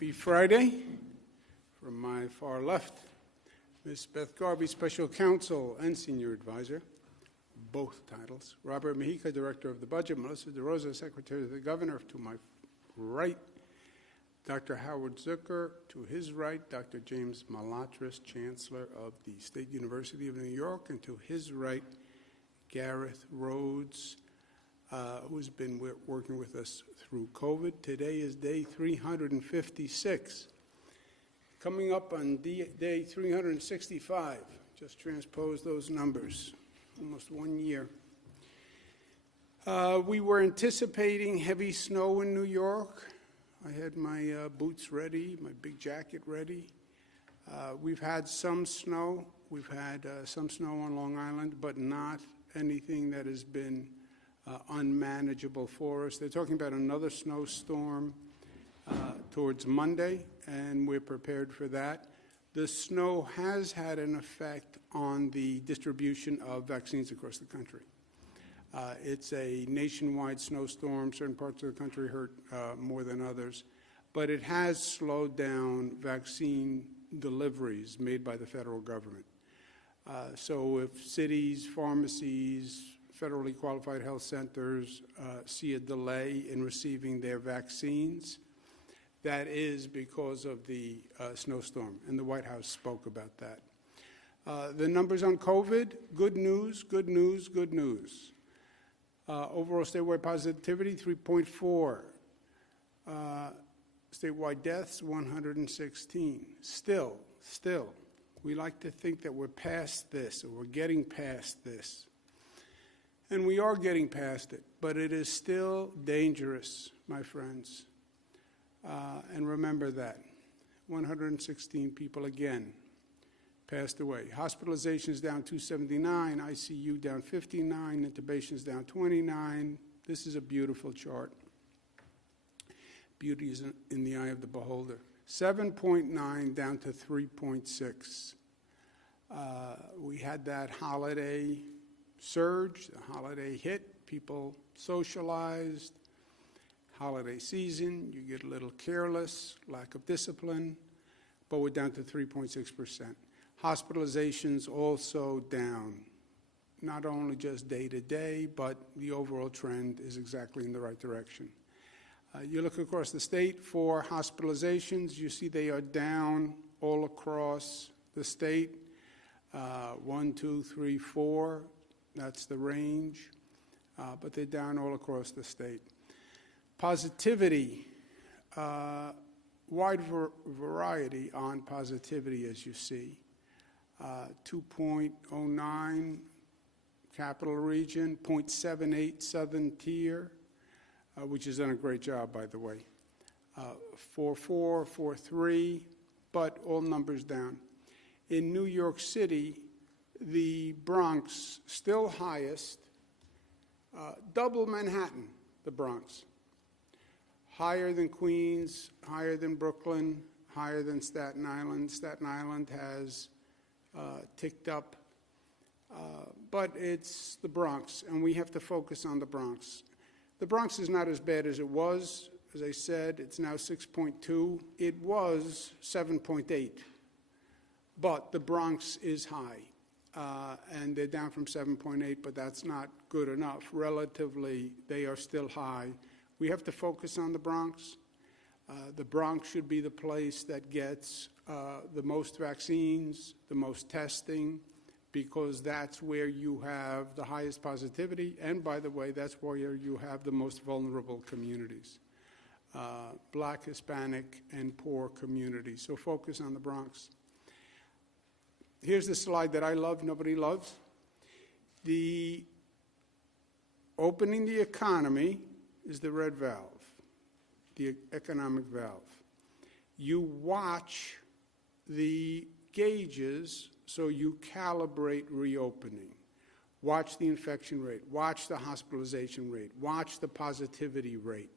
Happy Friday. From my far left, Ms. Beth Garvey, Special Counsel and Senior Advisor, both titles. Robert Mejica, Director of the Budget. Melissa DeRosa, Secretary of the Governor. To my right, Dr. Howard Zucker. To his right, Dr. James Malatras, Chancellor of the State University of New York. And to his right, Gareth Rhodes, who's been working with us through COVID. Today is day 356. Coming up on day 365, just transpose those numbers, almost 1 year. We were anticipating heavy snow in New York. I had my boots ready, my big jacket ready. We've had some snow. We've had some snow on Long Island, but not anything that has been unmanageable for us. They're talking about another snowstorm towards Monday, and we're prepared for that. The snow has had an effect on the distribution of vaccines across the country. It's a nationwide snowstorm. Certain parts of the country hurt more than others, but it has slowed down vaccine deliveries made by the federal government. So if cities, pharmacies, federally qualified health centers see a delay in receiving their vaccines, that is because of the snowstorm, and the White House spoke about that. The numbers on COVID, good news, good news, good news. Overall statewide positivity, 3.4. Statewide deaths, 116. Still, we like to think that we're past this, or we're getting past this. And we are getting past it, but it is still dangerous, my friends. And remember that. 116 people again passed away. Hospitalizations down 279, ICU down 59, intubations down 29. This is a beautiful chart. Beauty is in the eye of the beholder. 7.9 down to 3.6. We had that holiday surge, the holiday hit, people socialized. Holiday season, you get a little careless, lack of discipline, but we're down to 3.6%. Hospitalizations also down, not only just day to day, but the overall trend is exactly in the right direction. You look across the state for hospitalizations, you see they are down all across the state. 1, 2, 3, 4, that's the range, but they're down all across the state. Positivity, wide variety on positivity, as you see. 2.09 capital region, 0.78 southern tier, which has done a great job, by the way. 4.4, 4.3, but all numbers down. In New York City, the Bronx still highest, double Manhattan, the Bronx. Higher than Queens, higher than Brooklyn, higher than Staten Island. Staten Island has ticked up, but it's the Bronx, and we have to focus on the Bronx. The Bronx is not as bad as it was. As I said, it's now 6.2. It was 7.8, but the Bronx is high, and they're down from 7.8, but that's not good enough. Relatively, they are still high. We have to focus on the Bronx. The Bronx should be the place that gets the most vaccines, the most testing, because that's where you have the highest positivity, and by the way, that's where you have the most vulnerable communities, Black, Hispanic, and poor communities. So focus on the Bronx. Here's the slide that I love, nobody loves. The opening the economy is the red valve, the economic valve. You watch the gauges so you calibrate reopening. Watch the infection rate, watch the hospitalization rate, watch the positivity rate.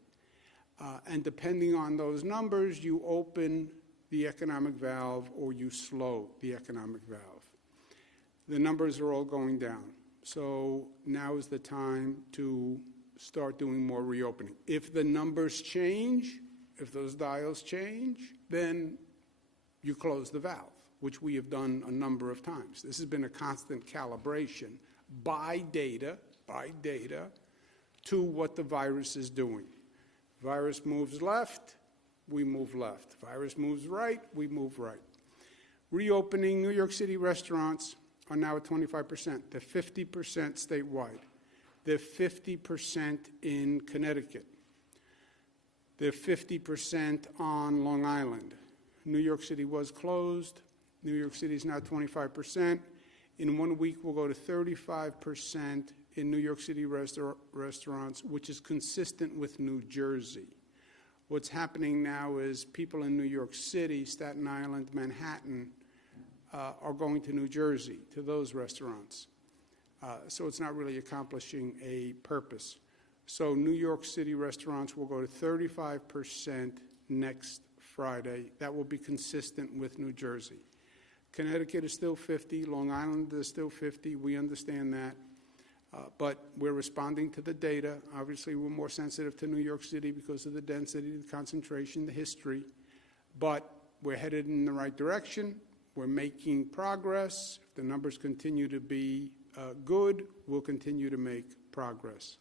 And depending on those numbers, you open the economic valve or you slow the economic valve. The numbers are all going down. So now is the time to start doing more reopening. If the numbers change, If those dials change, then you close the valve, which we have done a number of times. This has been a constant calibration by data, to what the virus is doing. Virus moves left, we move left. Virus moves right, we move right. Reopening New York City restaurants are now at 25%. They're 50% statewide. They're 50% in Connecticut. They're 50% on Long Island. New York City was closed. New York City is now 25%. In 1 week, we'll go to 35% in New York City restaurants, which is consistent with New Jersey. What's happening now is people in New York City, Staten Island, Manhattan, are going to New Jersey, to those restaurants. So it's not really accomplishing a purpose. So New York City restaurants will go to 35% next Friday. That will be consistent with New Jersey. Connecticut is still 50. Long Island is still 50. We understand that. But we're responding to the data. Obviously, we're more sensitive to New York City because of the density, the concentration, the history. But we're headed in the right direction. We're making progress. If the numbers continue to be good, we'll continue to make progress.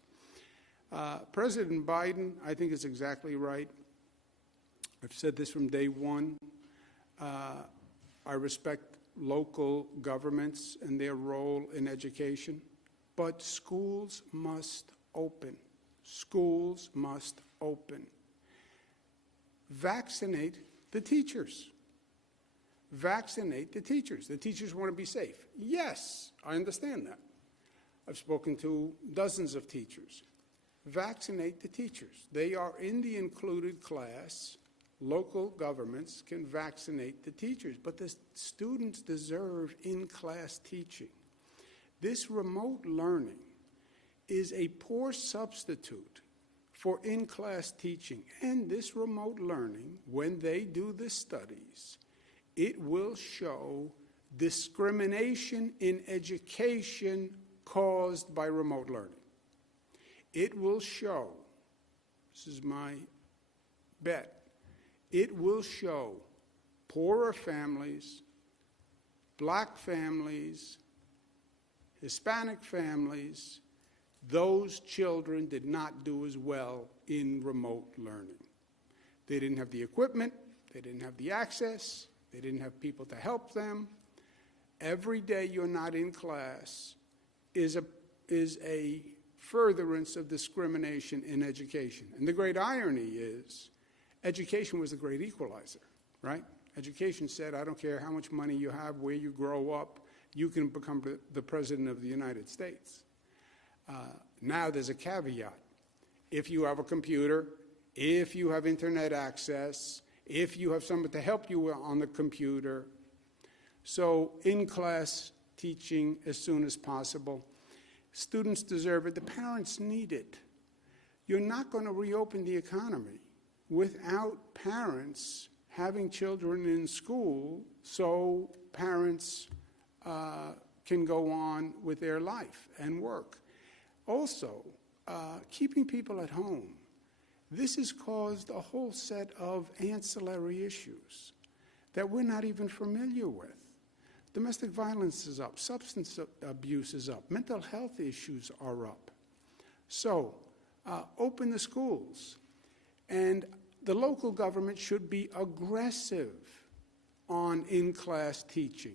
President Biden, I think, is exactly right. I've said this from day one. I respect local governments and their role in education, but schools must open. Schools must open. Vaccinate the teachers. Vaccinate the teachers. The teachers want to be safe. Yes, I understand that. I've spoken to dozens of teachers. Vaccinate the teachers. They are in the included class. Local governments can vaccinate the teachers, but the students deserve in-class teaching. This remote learning is a poor substitute for in-class teaching. And this remote learning, when they do the studies, it will show discrimination in education caused by remote learning. It will show, this is my bet, it will show poorer families, black families, Hispanic families, those children did not do as well in remote learning. They didn't have the equipment, they didn't have the access, they didn't have people to help them. Every day you're not in class is a furtherance of discrimination in education. And the great irony is, education was the great equalizer, right? Education said, I don't care how much money you have, where you grow up, you can become the president of the United States. Now there's a caveat. If you have a computer, if you have internet access, if you have someone to help you on the computer. So in-class teaching as soon as possible. Students deserve it. The parents need it. You're not going to reopen the economy without parents having children in school so parents can go on with their life and work. Also, keeping people at home. This has caused a whole set of ancillary issues that we're not even familiar with. Domestic violence is up, substance abuse is up, mental health issues are up. So, open the schools. And the local government should be aggressive on in-class teaching.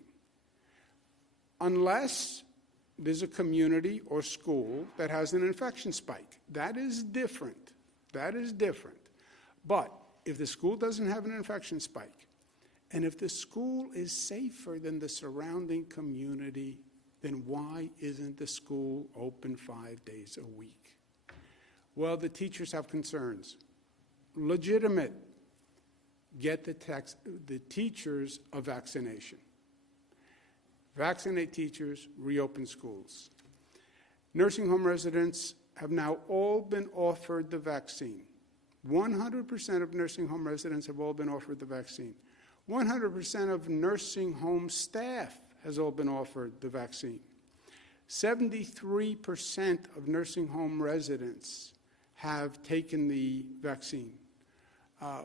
Unless there's a community or school that has an infection spike. That is different. That is different. But if the school doesn't have an infection spike, and if the school is safer than the surrounding community, then why isn't the school open 5 days a week? Well, the teachers have concerns. Legitimate. Get the teachers a vaccination. Vaccinate teachers, reopen schools. Nursing home residents have now all been offered the vaccine. 100% of nursing home residents have all been offered the vaccine. 100% of nursing home staff has all been offered the vaccine. 73% of nursing home residents have taken the vaccine.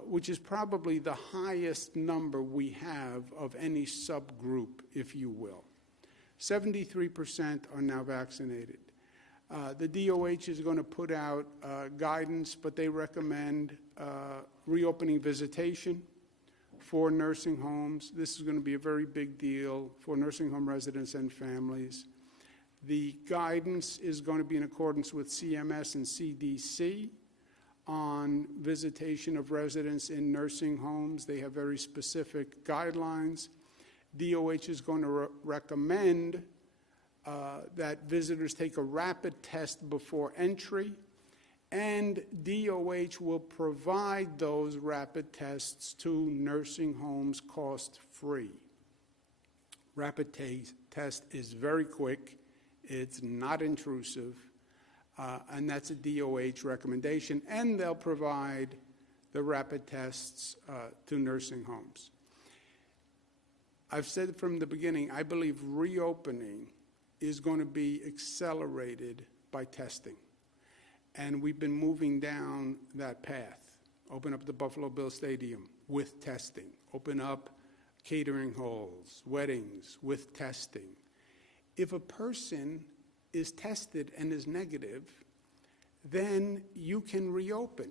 which is probably the highest number we have of any subgroup, if you will. 73% are now vaccinated. The DOH is going to put out guidance, but they recommend reopening visitation for nursing homes. This is going to be a very big deal for nursing home residents and families. The guidance is going to be in accordance with CMS and CDC on visitation of residents in nursing homes. They have very specific guidelines. DOH is going to recommend that visitors take a rapid test before entry, and DOH will provide those rapid tests to nursing homes cost-free. Rapid test is very quick, it's not intrusive, and that's a DOH recommendation, and they'll provide the rapid tests to nursing homes. I've said from the beginning, I believe reopening is going to be accelerated by testing. And we've been moving down that path. Open up the Buffalo Bills Stadium with testing. Open up catering halls, weddings with testing. If a person is tested and is negative, then you can reopen.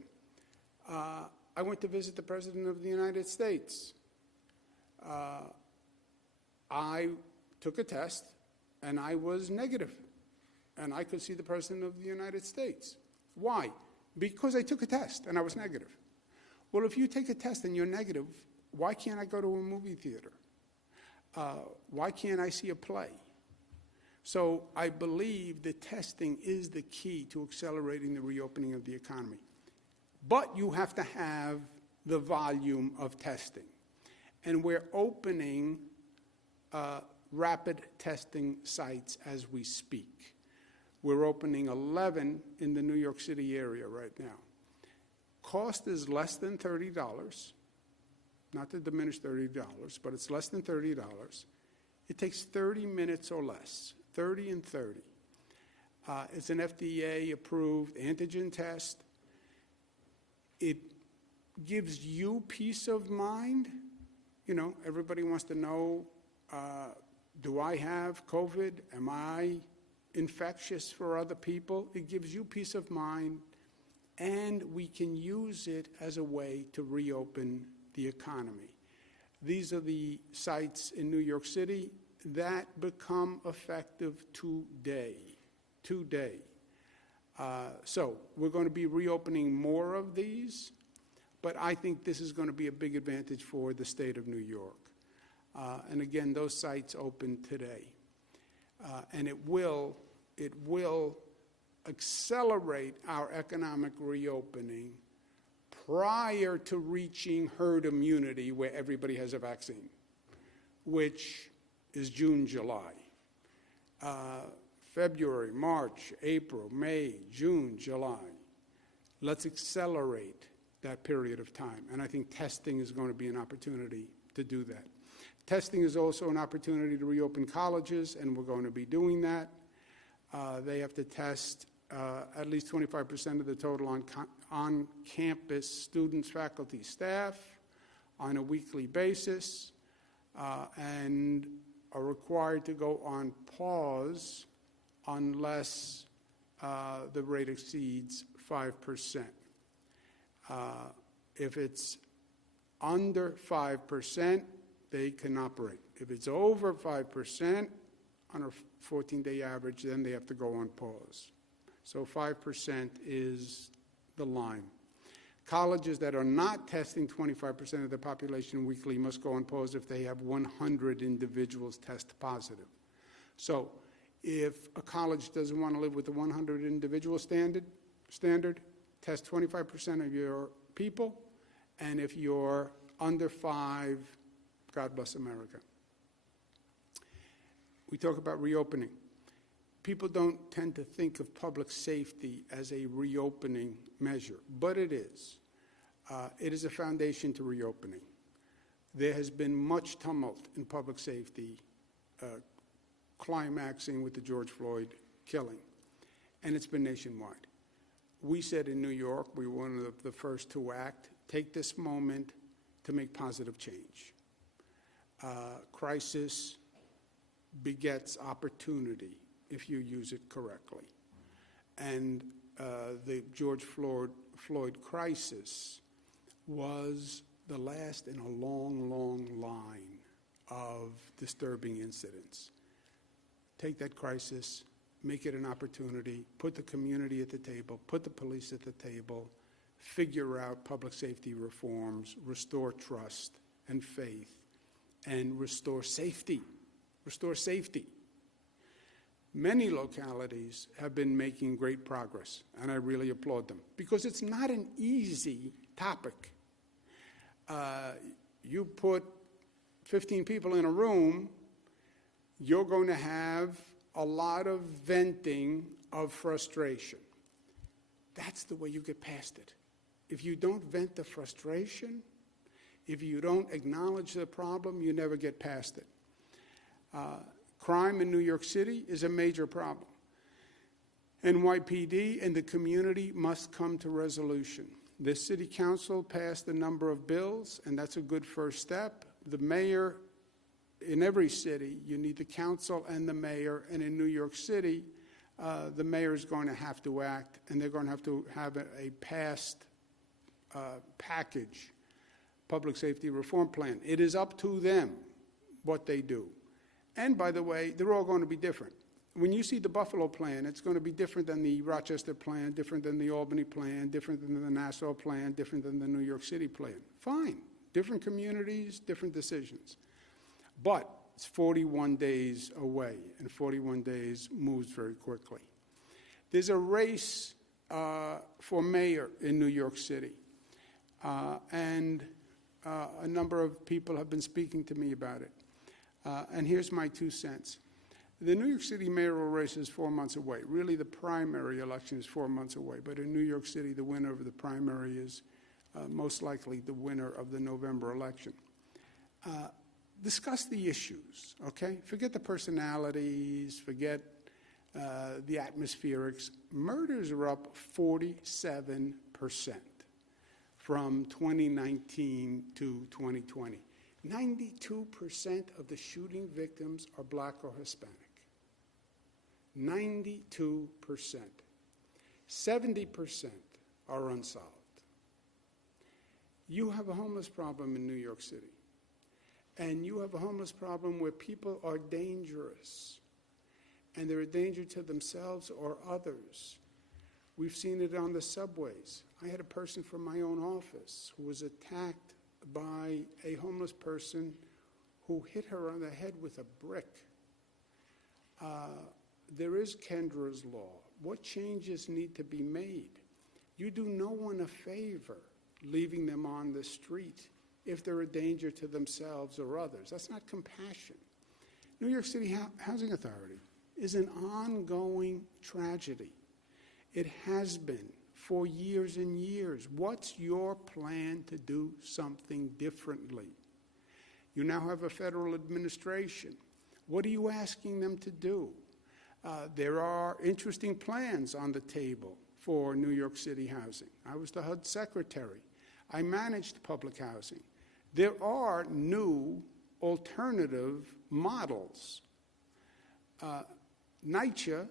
I went to visit the President of the United States. I took a test, and I was negative, and I could see the President of the United States. Why? Because I took a test, and I was negative. Well, if you take a test and you're negative, why can't I go to a movie theater? Why can't I see a play? So I believe that testing is the key to accelerating the reopening of the economy. But you have to have the volume of testing. And we're opening rapid testing sites as we speak. We're opening 11 in the New York City area right now. Cost is less than $30, not to diminish $30, but it's less than $30. It takes 30 minutes or less, 30 and 30. It's an FDA-approved antigen test. It gives you peace of mind. You know, everybody wants to know, do I have COVID? Am I infectious for other people? It gives you peace of mind, and we can use it as a way to reopen the economy. These are the sites in New York City that become effective today. So we're going to be reopening more of these, but I think this is going to be a big advantage for the state of New York. And again, those sites open today. And it will accelerate our economic reopening prior to reaching herd immunity where everybody has a vaccine, which is June, July. February, March, April, May, June, July. Let's accelerate that period of time. And I think testing is going to be an opportunity to do that. Testing is also an opportunity to reopen colleges, and we're going to be doing that. They have to test at least 25% of the total on-campus students, faculty, staff on a weekly basis, and are required to go on pause unless the rate exceeds 5%. If it's under 5%, they can operate. If it's over 5% on a 14-day average, then they have to go on pause. So 5% is the line. Colleges that are not testing 25% of the population weekly must go on pause if they have 100 individuals test positive. So if a college doesn't want to live with the 100 individual standard, test 25% of your people, and if you're under 5, God bless America. We talk about reopening. People don't tend to think of public safety as a reopening measure, but it is. It is a foundation to reopening. There has been much tumult in public safety, climaxing with the George Floyd killing, and it's been nationwide. We said in New York, we were one of the first to act take this moment to make positive change. Crisis begets opportunity if you use it correctly. And the George Floyd crisis was the last in a long, long line of disturbing incidents. Take that crisis, make it an opportunity, put the community at the table, put the police at the table, figure out public safety reforms, restore trust and faith, and restore safety. Restore safety. Many localities have been making great progress, and I really applaud them, because it's not an easy topic. You put 15 people in a room, you're going to have a lot of venting of frustration. That's the way you get past it. If you don't vent the frustration, if you don't acknowledge the problem, you never get past it. Crime in New York City is a major problem. NYPD and the community must come to resolution. The city council passed a number of bills, and that's a good first step. The mayor, in every city, you need the council and the mayor, and in New York City, the mayor is going to have to act, and they're going to have a passed package, public safety reform plan. It is up to them what they do. And by the way, they're all going to be different. When you see the Buffalo plan, it's going to be different than the Rochester plan, different than the Albany plan, different than the Nassau plan, different than the New York City plan. Fine. Different communities, different decisions. But it's 41 days away, and 41 days moves very quickly. There's a race for mayor in New York City, and a number of people have been speaking to me about it. And here's my 2 cents. The New York City mayoral race is 4 months away. Really, the primary election is 4 months away. But in New York City, the winner of the primary is most likely the winner of the November election. Discuss the issues, okay? Forget the personalities, forget the atmospherics. Murders are up 47% from 2019 to 2020. 92% of the shooting victims are black or Hispanic. 92%. 70% are unsolved. You have a homeless problem in New York City. And you have a homeless problem where people are dangerous. And they're a danger to themselves or others. We've seen it on the subways. I had a person from my own office who was attacked by a homeless person who hit her on the head with a brick. There is Kendra's law. What changes need to be made? You do no one a favor leaving them on the street if they're a danger to themselves or others. That's not compassion. New York City Housing Authority is an ongoing tragedy. It has been for years and years. What's your plan to do something differently? You now have a federal administration. What are you asking them to do? There are interesting plans on the table for New York City housing. I was the HUD secretary. I managed public housing. There are new alternative models. NYCHA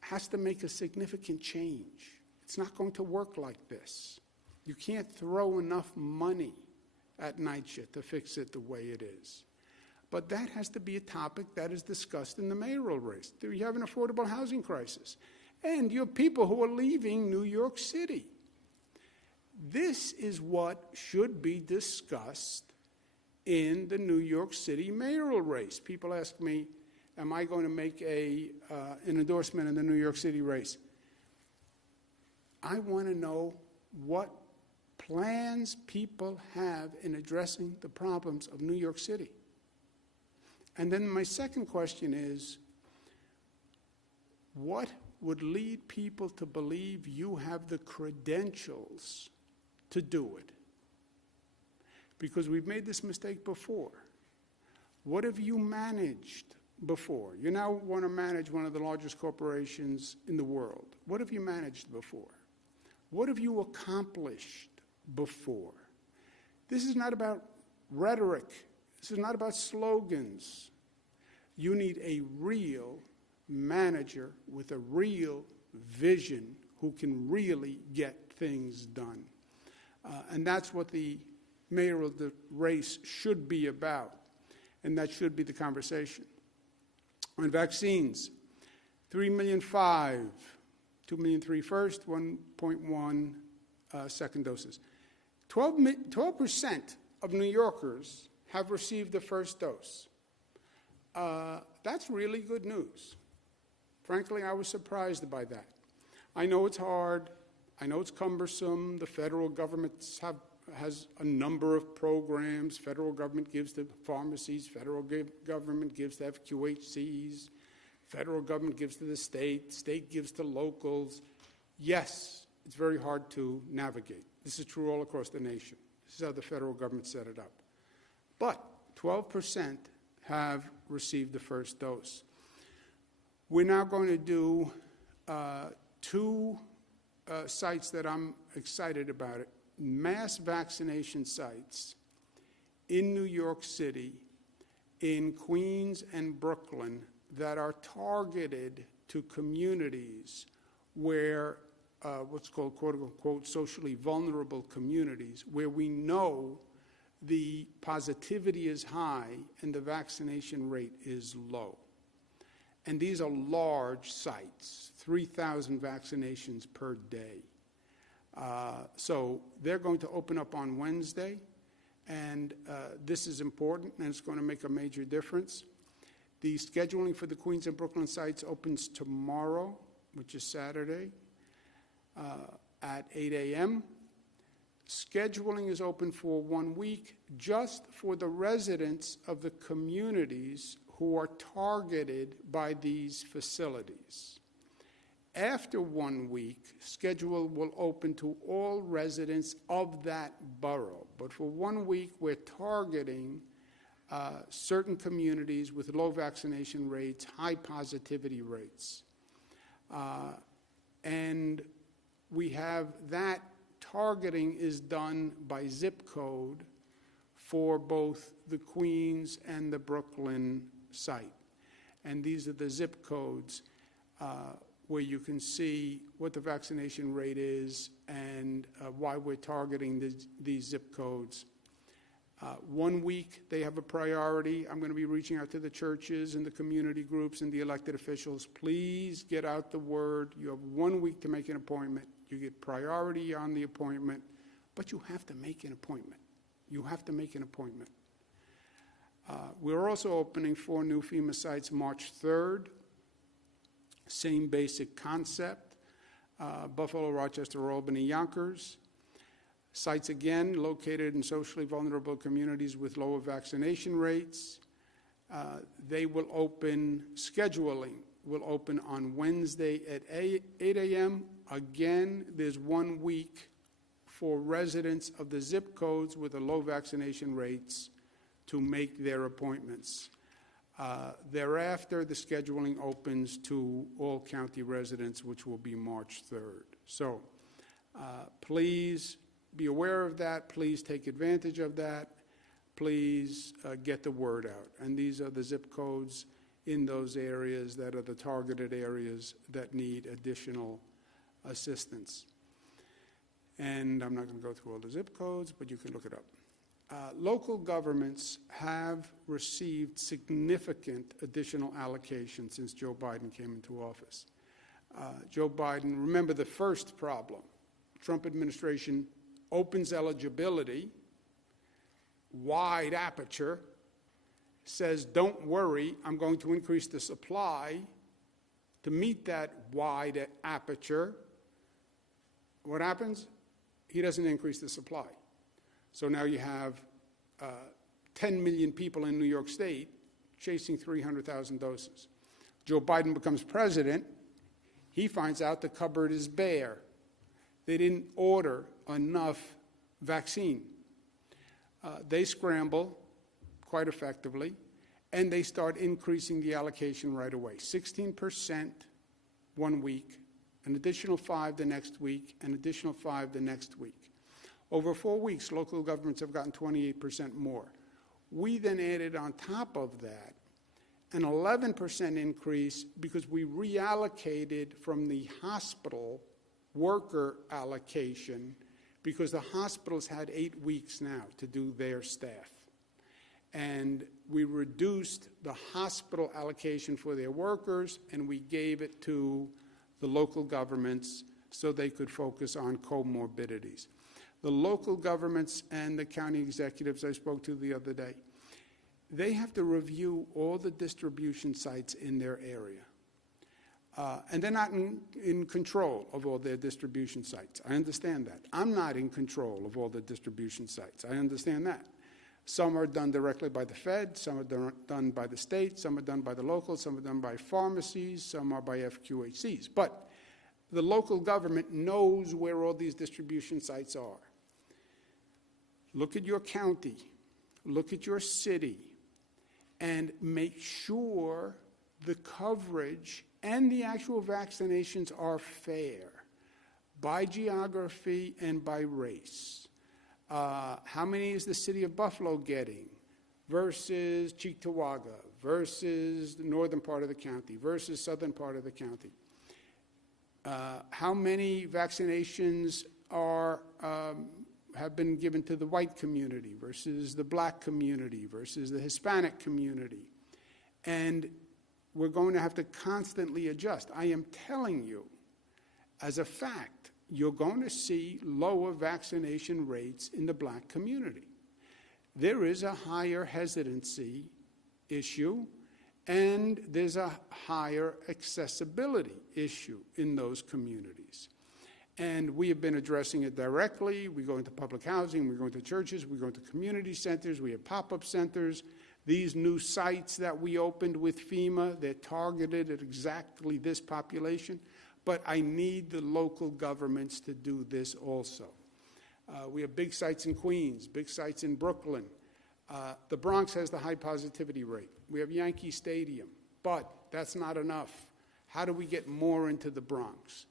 has to make a significant change. It's not going to work like this. You can't throw enough money at NYCHA to fix it the way it is. But that has to be a topic that is discussed in the mayoral race. You have an affordable housing crisis. And you have people who are leaving New York City. This is what should be discussed in the New York City mayoral race. People ask me, am I going to make an endorsement in the New York City race? I want to know what plans people have in addressing the problems of New York City. And then my second question is, what would lead people to believe you have the credentials to do it? Because we've made this mistake before. What have you managed before? You now want to manage one of the largest corporations in the world. What have you managed before? What have you accomplished before. This is not about rhetoric. This is not about slogans. You need a real manager with a real vision who can really get things done. And that's what the mayoral race should be about, and that should be the conversation. On vaccines, 3,500,000, 2,300,000 first, 1.1 second doses. 12% of New Yorkers have received the first dose. That's really good news. Frankly, I was surprised by that. I know it's hard. I know it's cumbersome. The federal government has a number of programs. Federal government gives to pharmacies. Federal government gives to FQHCs. Federal government gives to the state. State gives to locals. Yes, it's very hard to navigate. This is true all across the nation. This is how the federal government set it up. But 12% have received the first dose. We're now going to do two sites that I'm excited about. Mass vaccination sites in New York City, in Queens and Brooklyn that are targeted to communities where what's called, quote unquote, socially vulnerable communities, where we know the positivity is high and the vaccination rate is low. And these are large sites, 3,000 vaccinations per day. So they're going to open up on Wednesday, and this is important, and it's going to make a major difference. The scheduling for the Queens and Brooklyn sites opens tomorrow, which is Saturday, at 8 a.m. Scheduling is open for 1 week just for the residents of the communities who are targeted by these facilities. After 1 week, schedule will open to all residents of that borough. But for 1 week, we're targeting certain communities with low vaccination rates, high positivity rates. And we have that targeting is done by zip code for both the Queens and the Brooklyn site. And these are the zip codes where you can see what the vaccination rate is and why we're targeting these zip codes. 1 week, they have a priority. I'm going to be reaching out to the churches and the community groups and the elected officials. Please get out the word. You have 1 week to make an appointment. You get priority on the appointment, but you have to make an appointment. You have to make an appointment. We're also opening 4 new FEMA sites March 3rd. Same basic concept. Buffalo, Rochester, Albany, Yonkers. Sites again located in socially vulnerable communities with lower vaccination rates. They will open, scheduling will open on Wednesday at 8 a.m. Again, there's 1 week for residents of the zip codes with the low vaccination rates to make their appointments. Thereafter, the scheduling opens to all county residents, which will be March 3rd. So please be aware of that. Please take advantage of that. Please get the word out. And these are the zip codes in those areas that are the targeted areas that need additional assistance. And I'm not going to go through all the zip codes, but you can look it up. Local governments have received significant additional allocations since Joe Biden came into office. Joe Biden, remember the first problem, Trump administration opens eligibility, wide aperture, says, don't worry, I'm going to increase the supply to meet that wide aperture. What happens? He doesn't increase the supply. So now you have 10 million people in New York State chasing 300,000 doses. Joe Biden becomes president. He finds out the cupboard is bare. They didn't order enough vaccine. They scramble quite effectively, and they start increasing the allocation right away. 16% 1 week, an additional 5 the next week, an additional 5 the next week. Over 4 weeks, local governments have gotten 28% more. We then added on top of that an 11% increase because we reallocated from the hospital worker allocation because the hospitals had 8 weeks now to do their staff. And we reduced the hospital allocation for their workers, and we gave it to the local governments so they could focus on comorbidities. The local governments and the county executives I spoke to the other day, they have to review all the distribution sites in their area. And they're not in control of all their distribution sites. I understand that. I'm not in control of all the distribution sites. I understand that. Some are done directly by the Fed, some are done by the state, some are done by the local, some are done by pharmacies, some are by FQHCs. But the local government knows where all these distribution sites are. Look at your county, look at your city, and make sure the coverage and the actual vaccinations are fair by geography and by race. How many is the city of Buffalo getting versus Cheektowaga versus the northern part of the county versus southern part of the county? How many vaccinations have been given to the white community versus the black community versus the Hispanic community? And we're going to have to constantly adjust. I am telling you, as a fact, you're going to see lower vaccination rates in the black community. There is a higher hesitancy issue, and there's a higher accessibility issue in those communities. And we have been addressing it directly. We go into public housing, we go into churches, we go into community centers, we have pop-up centers. These new sites that we opened with FEMA, they're targeted at exactly this population. But I need the local governments to do this also. We have big sites in Queens, big sites in Brooklyn. The Bronx has the high positivity rate. We have Yankee Stadium, but that's not enough. How do we get more into the Bronx?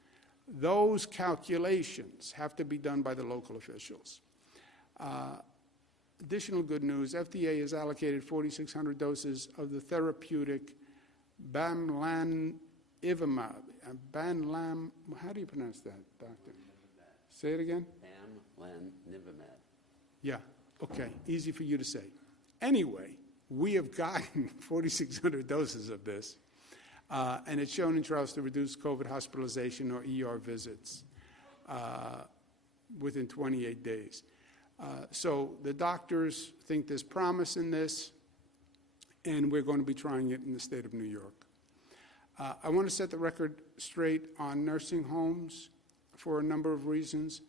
Those calculations have to be done by the local officials. Additional good news, FDA has allocated 4,600 doses of the therapeutic bamlanivimab. How do you pronounce that, doctor? Say it again? Bamlanivimab. Yeah, okay, easy for you to say. Anyway, we have gotten 4,600 doses of this, and it's shown in trials to reduce COVID hospitalization or ER visits within 28 days. So the doctors think there's promise in this, and we're going to be trying it in the state of New York. I want to set the record straight on nursing homes for a number of reasons,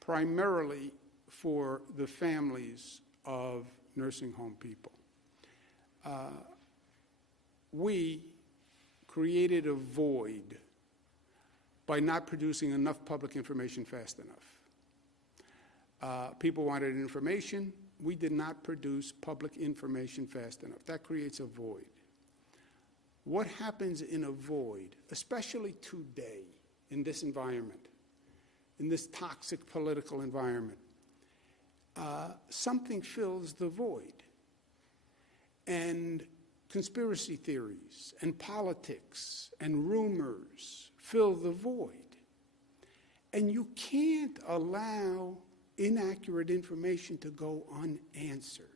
primarily for the families of nursing home people. We created a void by not producing enough public information fast enough. People wanted information. We did not produce public information fast enough. That creates a void. What happens in a void, especially today in this environment, in this toxic political environment? Something fills the void. And conspiracy theories and politics and rumors fill the void. And you can't allow inaccurate information to go unanswered.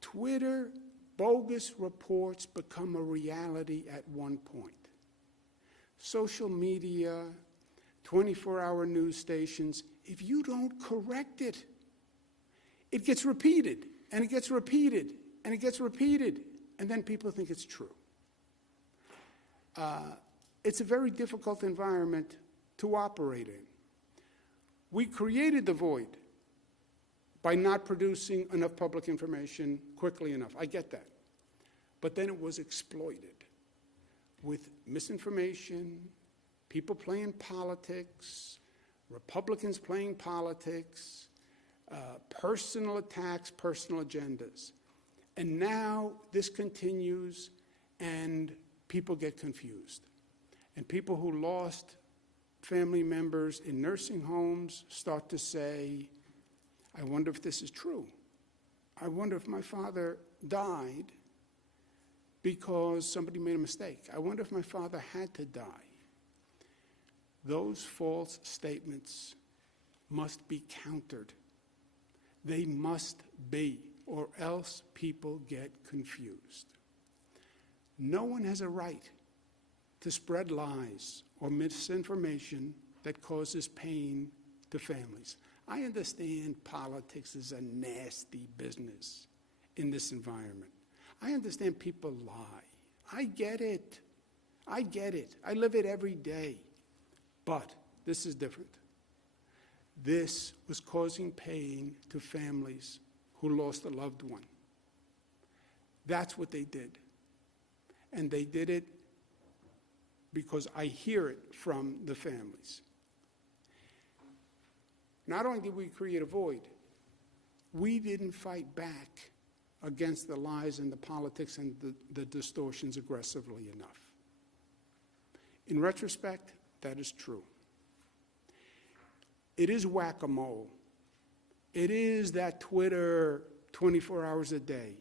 Twitter, bogus reports become a reality at one point. Social media, 24-hour news stations, if you don't correct it, it gets repeated, and it gets repeated, and it gets repeated, and then people think it's true. It's a very difficult environment to operate in. We created the void by not producing enough public information quickly enough. I get that. But then it was exploited with misinformation, people playing politics, Republicans playing politics, personal attacks, personal agendas. And now this continues, and people get confused. And people who lost family members in nursing homes start to say, I wonder if this is true. I wonder if my father died because somebody made a mistake. I wonder if my father had to die. Those false statements must be countered. They must be, or else people get confused. No one has a right to spread lies or misinformation that causes pain to families. I understand politics is a nasty business in this environment. I understand people lie. I get it. I get it. I live it every day. But this is different. This was causing pain to families who lost a loved one. That's what they did. And they did it because I hear it from the families. Not only did we create a void, we didn't fight back against the lies and the politics and the distortions aggressively enough. In retrospect, that is true. It is whack-a-mole. It is that Twitter 24 hours a day.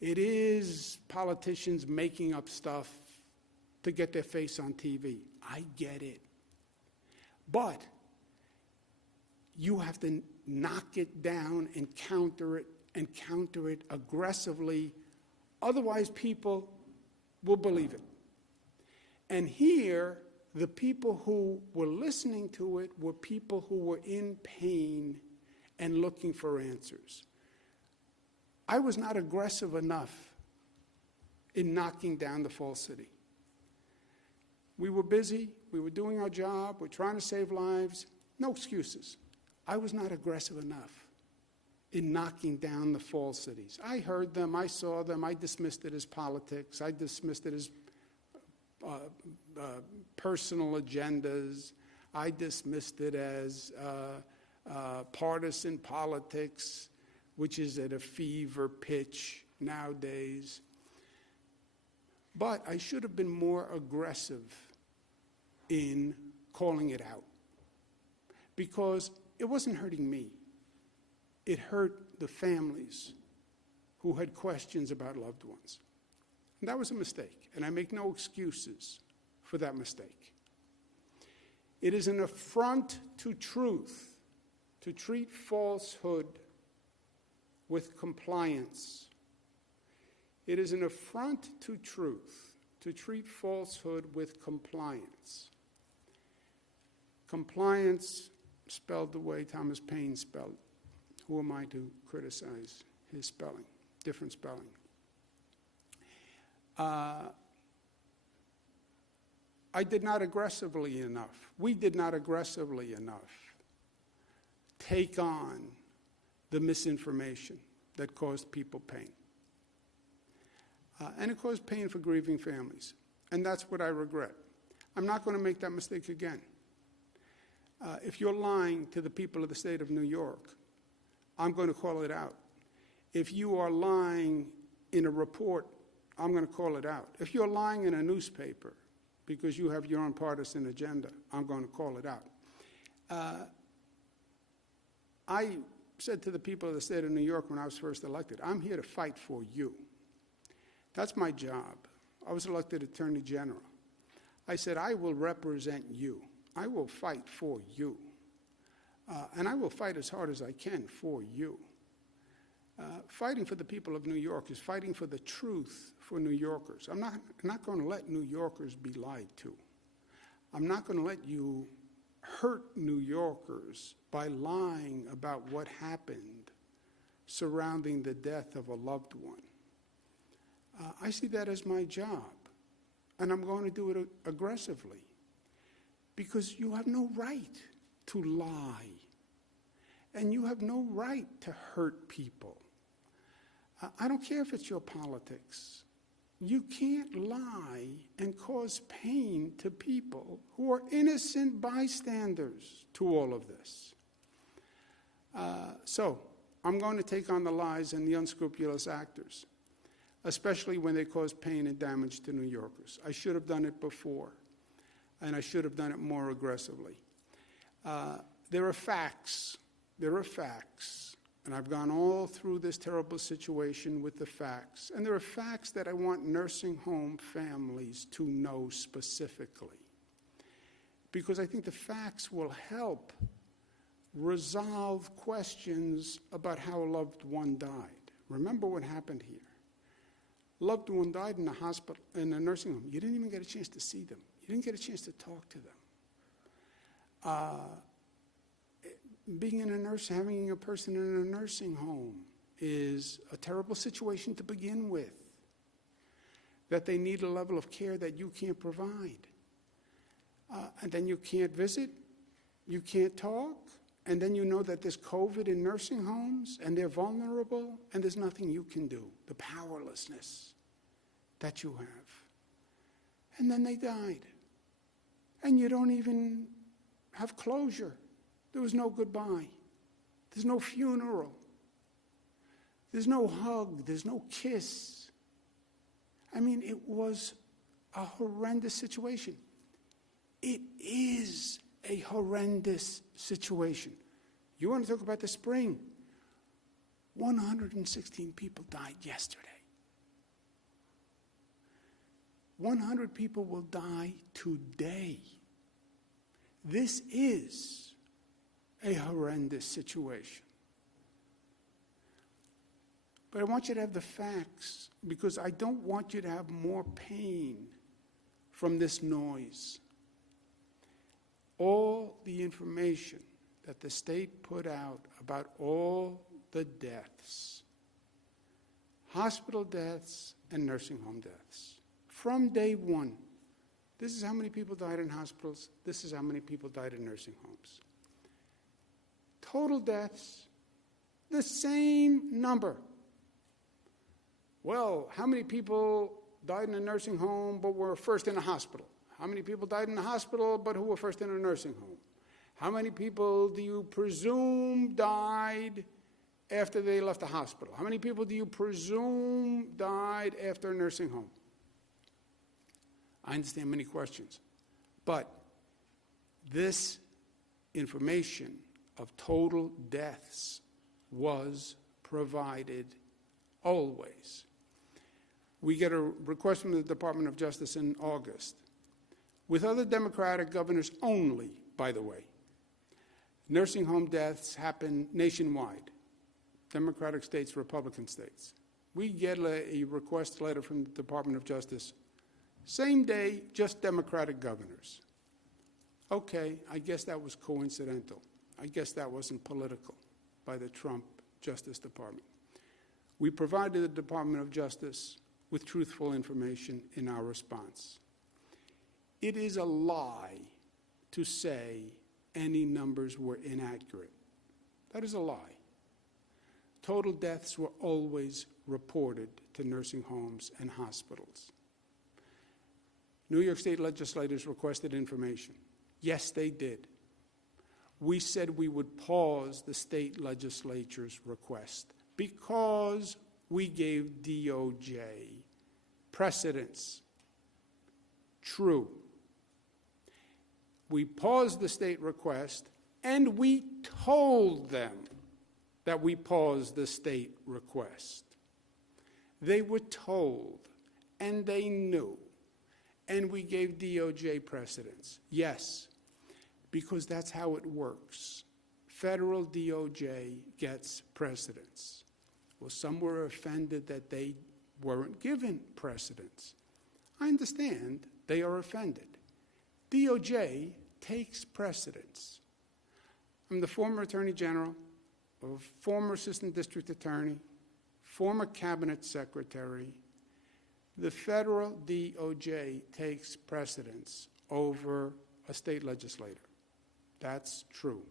It is politicians making up stuff to get their face on TV. I get it. But you have to knock it down and counter it aggressively. Otherwise, people will believe it. And here, the people who were listening to it were people who were in pain and looking for answers. I was not aggressive enough in knocking down the falsity. We were busy, we were doing our job, we're trying to save lives, no excuses. I was not aggressive enough in knocking down the falsities. I heard them, I saw them, I dismissed it as politics, I dismissed it as personal agendas, I dismissed it as partisan politics, which is at a fever pitch nowadays. But I should have been more aggressive in calling it out, because it wasn't hurting me. It hurt the families who had questions about loved ones. And that was a mistake, and I make no excuses for that mistake. It is an affront to truth to treat falsehood with compliance. It is an affront to truth to treat falsehood with compliance. Compliance spelled the way Thomas Paine spelled. Who am I to criticize his spelling? Different spelling. I did not aggressively enough. We did not aggressively enough take on the misinformation that caused people pain. And it caused pain for grieving families. And that's what I regret. I'm not going to make that mistake again. If you're lying to the people of the state of New York, I'm going to call it out. If you are lying in a report, I'm going to call it out. If you're lying in a newspaper because you have your own partisan agenda, I'm going to call it out. I said to the people of the state of New York when I was first elected, I'm here to fight for you. That's my job. I was elected Attorney General. I said, I will represent you. I will fight for you. And I will fight as hard as I can for you. Fighting for the people of New York is fighting for the truth for New Yorkers. I'm not going to let New Yorkers be lied to. I'm not going to let you hurt New Yorkers by lying about what happened surrounding the death of a loved one. I see that as my job, and I'm going to do it aggressively, because you have no right to lie, and you have no right to hurt people. I don't care if it's your politics. You can't lie and cause pain to people who are innocent bystanders to all of this. So I'm going to take on the lies and the unscrupulous actors, especially when they cause pain and damage to New Yorkers. I should have done it before. and I should have done it more aggressively. There are facts. There are facts. And I've gone all through this terrible situation with the facts. And there are facts that I want nursing home families to know specifically. Because I think the facts will help resolve questions about how a loved one died. Remember what happened here. Loved one died in a hospital, in a nursing home. You didn't even get a chance to see them. You didn't get a chance to talk to them. Being in a nurse, having a person in a nursing home is a terrible situation to begin with. That they need a level of care that you can't provide. And then you can't visit, you can't talk, and then you know that there's COVID in nursing homes, and they're vulnerable, and there's nothing you can do. The powerlessness that you have. And then they died. And you don't even have closure. There was no goodbye. There's no funeral. There's no hug. There's no kiss. I mean, it was a horrendous situation. It is a horrendous situation. You want to talk about the spring? 116 people died yesterday. 100 people will die today. This is a horrendous situation. But I want you to have the facts, because I don't want you to have more pain from this noise. All the information that the state put out about all the deaths, hospital deaths and nursing home deaths, from day one. This is how many people died in hospitals. This is how many people died in nursing homes. Total deaths, the same number. Well, how many people died in a nursing home but were first in a hospital? How many people died in the hospital but who were first in a nursing home? How many people do you presume died after they left the hospital? How many people do you presume died after a nursing home? I understand many questions, but this information of total deaths was provided always. We get a request from the Department of Justice in August. With other Democratic governors only, by the way. Nursing home deaths happen nationwide. Democratic states, Republican states. We get a request letter from the Department of Justice. Same day, just Democratic governors. Okay, I guess that was coincidental. I guess that wasn't political by the Trump Justice Department. We provided the Department of Justice with truthful information in our response. It is a lie to say any numbers were inaccurate. That is a lie. Total deaths were always reported to nursing homes and hospitals. New York State legislators requested information. Yes, they did. We said we would pause the state legislature's request because we gave DOJ precedence. True. We paused the state request, and we told them that we paused the state request. They were told, and they knew, and we gave DOJ precedence. Yes, because that's how it works. Federal DOJ gets precedence. Well, some were offended that they weren't given precedence. I understand they are offended. DOJ takes precedence. I'm the former Attorney General, a former Assistant District Attorney, former Cabinet Secretary. The federal DOJ takes precedence over a state legislator. That's true.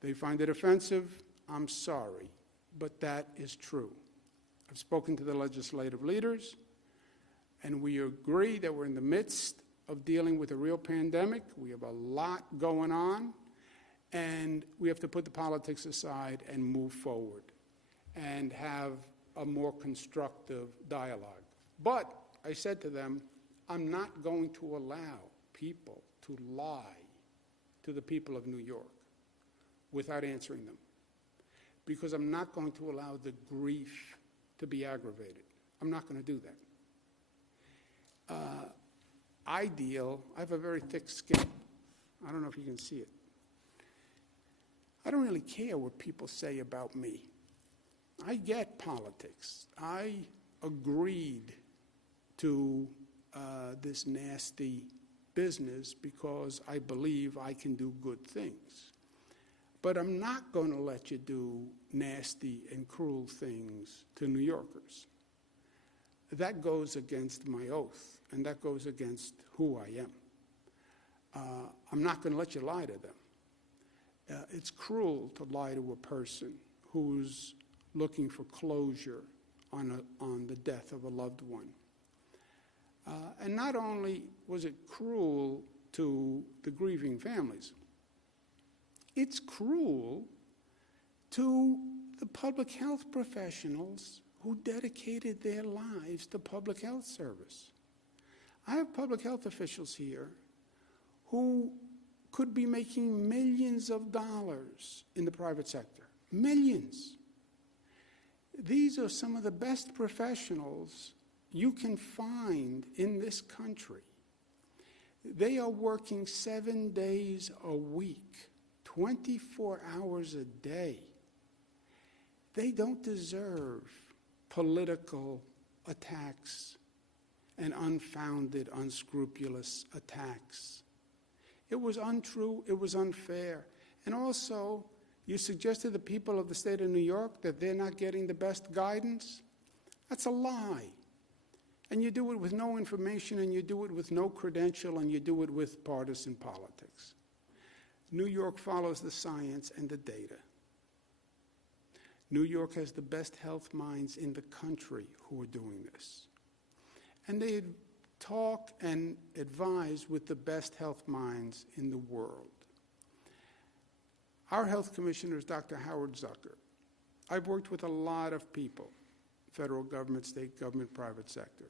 They find it offensive. I'm sorry, but that is true. I've spoken to the legislative leaders, and we agree that we're in the midst of dealing with a real pandemic. We have a lot going on, and we have to put the politics aside and move forward and have a more constructive dialogue. But I said to them, I'm not going to allow people to lie to the people of New York without answering them, because I'm not going to allow the grief to be aggravated. I'm not going to do that. I have a very thick skin. I don't know if you can see it. I don't really care what people say about me. I get politics. I agreed to this nasty business because I believe I can do good things. But I'm not going to let you do nasty and cruel things to New Yorkers. That goes against my oath, and that goes against who I am. I'm not going to let you lie to them. It's cruel to lie to a person who's looking for closure on the death of a loved one. And not only was it cruel to the grieving families, it's cruel to the public health professionals who dedicated their lives to public health service. I have public health officials here who could be making millions of dollars in the private sector. Millions. These are some of the best professionals you can find in this country. They are working 7 days a week, 24 hours a day. They don't deserve political attacks and unfounded, unscrupulous attacks. It was untrue, it was unfair. And also, you suggested to the people of the state of New York that they're not getting the best guidance. That's a lie. And you do it with no information, and you do it with no credential, and you do it with partisan politics. New York follows the science and the data. New York has the best health minds in the country who are doing this. And they talk and advise with the best health minds in the world. Our health commissioner is Dr. Howard Zucker. I've worked with a lot of people, federal government, state government, private sector.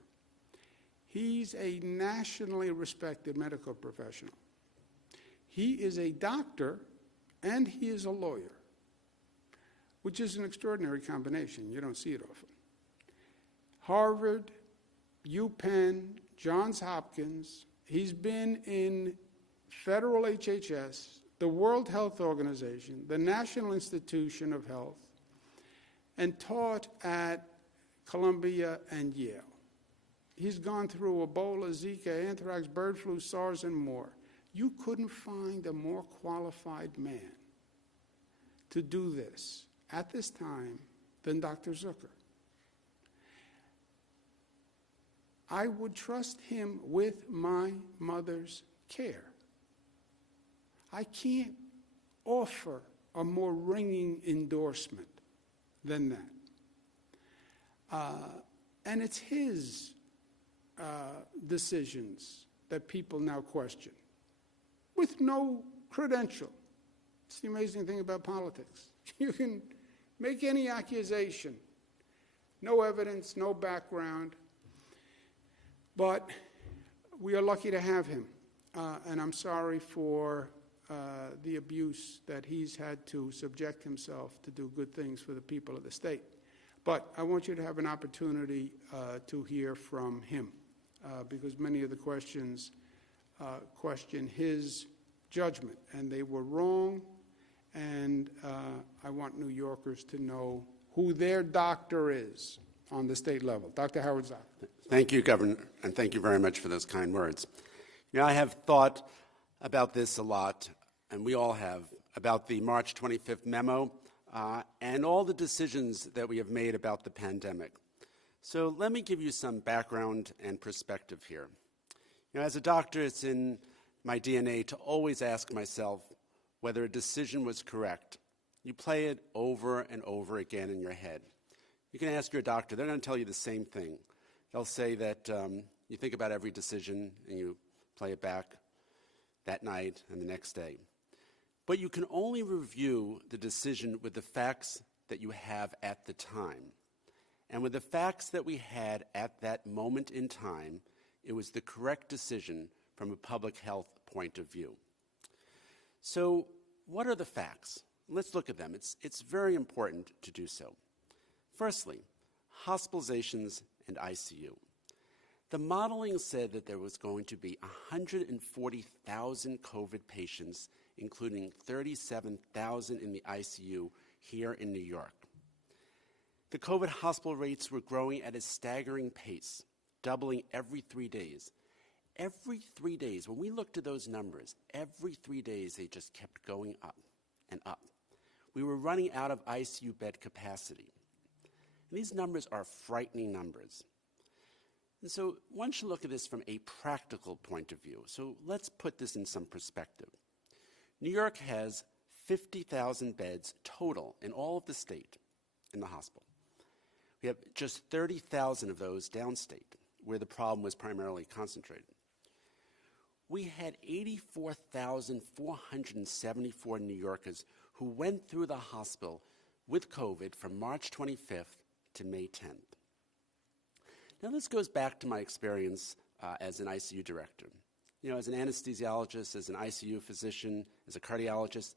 He's a nationally respected medical professional. He is a doctor and he is a lawyer, which is an extraordinary combination. You don't see it often. Harvard, UPenn, Johns Hopkins. He's been in federal HHS, the World Health Organization, the National Institution of Health, and taught at Columbia and Yale. He's gone through Ebola, Zika, anthrax, bird flu, SARS, and more. You couldn't find a more qualified man to do this at this time than Dr. Zucker. I would trust him with my mother's care. I can't offer a more ringing endorsement than that. And it's his decisions that people now question, with no credential. It's the amazing thing about politics. You can make any accusation, no evidence, no background, but we are lucky to have him. And I'm sorry for the abuse that he's had to subject himself to do good things for the people of the state. But I want you to have an opportunity to hear from him, because many of the questions question his judgment, and they were wrong, and I want New Yorkers to know who their doctor is on the state level. Dr. Howard Zucker. Thank you, Governor, and thank you very much for those kind words. You know, I have thought about this a lot, and we all have, about the March 25th memo and all the decisions that we have made about the pandemic. So let me give you some background and perspective here. You know, as a doctor, it's in my DNA to always ask myself whether a decision was correct. You play it over and over again in your head. You can ask your doctor, they're going to tell you the same thing. They'll say that you think about every decision and you play it back that night and the next day. But you can only review the decision with the facts that you have at the time. And with the facts that we had at that moment in time, it was the correct decision from a public health point of view. So what are the facts? Let's look at them. It's very important to do so. Firstly, hospitalizations and ICU. The modeling said that there was going to be 140,000 COVID patients, including 37,000 in the ICU here in New York. The COVID hospital rates were growing at a staggering pace, doubling every 3 days. Every 3 days, when we looked at those numbers, every 3 days they just kept going up and up. We were running out of ICU bed capacity. And these numbers are frightening numbers. And so one should look at this from a practical point of view. So let's put this in some perspective. New York has 50,000 beds total in all of the state in the hospital. We have just 30,000 of those downstate, where the problem was primarily concentrated. We had 84,474 New Yorkers who went through the hospital with COVID from March 25th to May 10th. Now, this goes back to my experience as an ICU director. You know, as an anesthesiologist, as an ICU physician, as a cardiologist,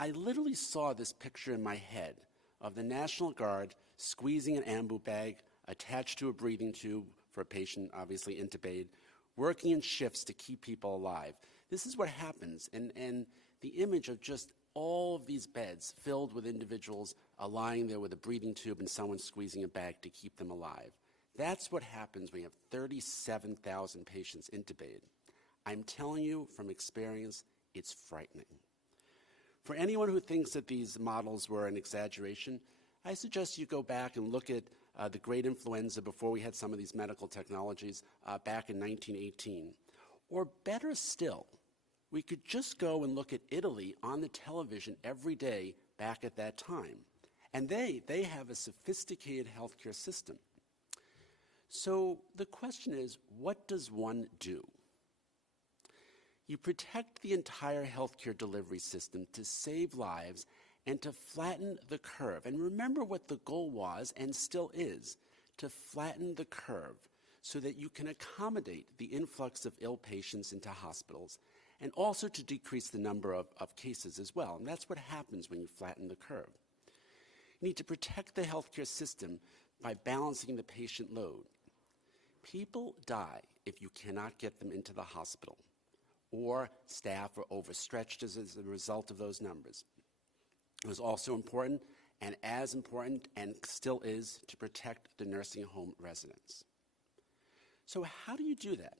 I literally saw this picture in my head of the National Guard squeezing an ambu bag attached to a breathing tube for a patient, obviously intubated, working in shifts to keep people alive. This is what happens, and the image of just all of these beds filled with individuals lying there with a breathing tube and someone squeezing a bag to keep them alive. That's what happens when you have 37,000 patients intubated. I'm telling you from experience, it's frightening. For anyone who thinks that these models were an exaggeration, I suggest you go back and look at the great influenza before we had some of these medical technologies back in 1918. Or better still, we could just go and look at Italy on the television every day back at that time. And they have a sophisticated healthcare system. So the question is, what does one do? You protect the entire healthcare delivery system to save lives and to flatten the curve. And remember what the goal was and still is, to flatten the curve so that you can accommodate the influx of ill patients into hospitals and also to decrease the number of cases as well. And that's what happens when you flatten the curve. You need to protect the healthcare system by balancing the patient load. People die if you cannot get them into the hospital, or staff are overstretched as a result of those numbers. It was also important, and as important, and still is, to protect the nursing home residents. So how do you do that?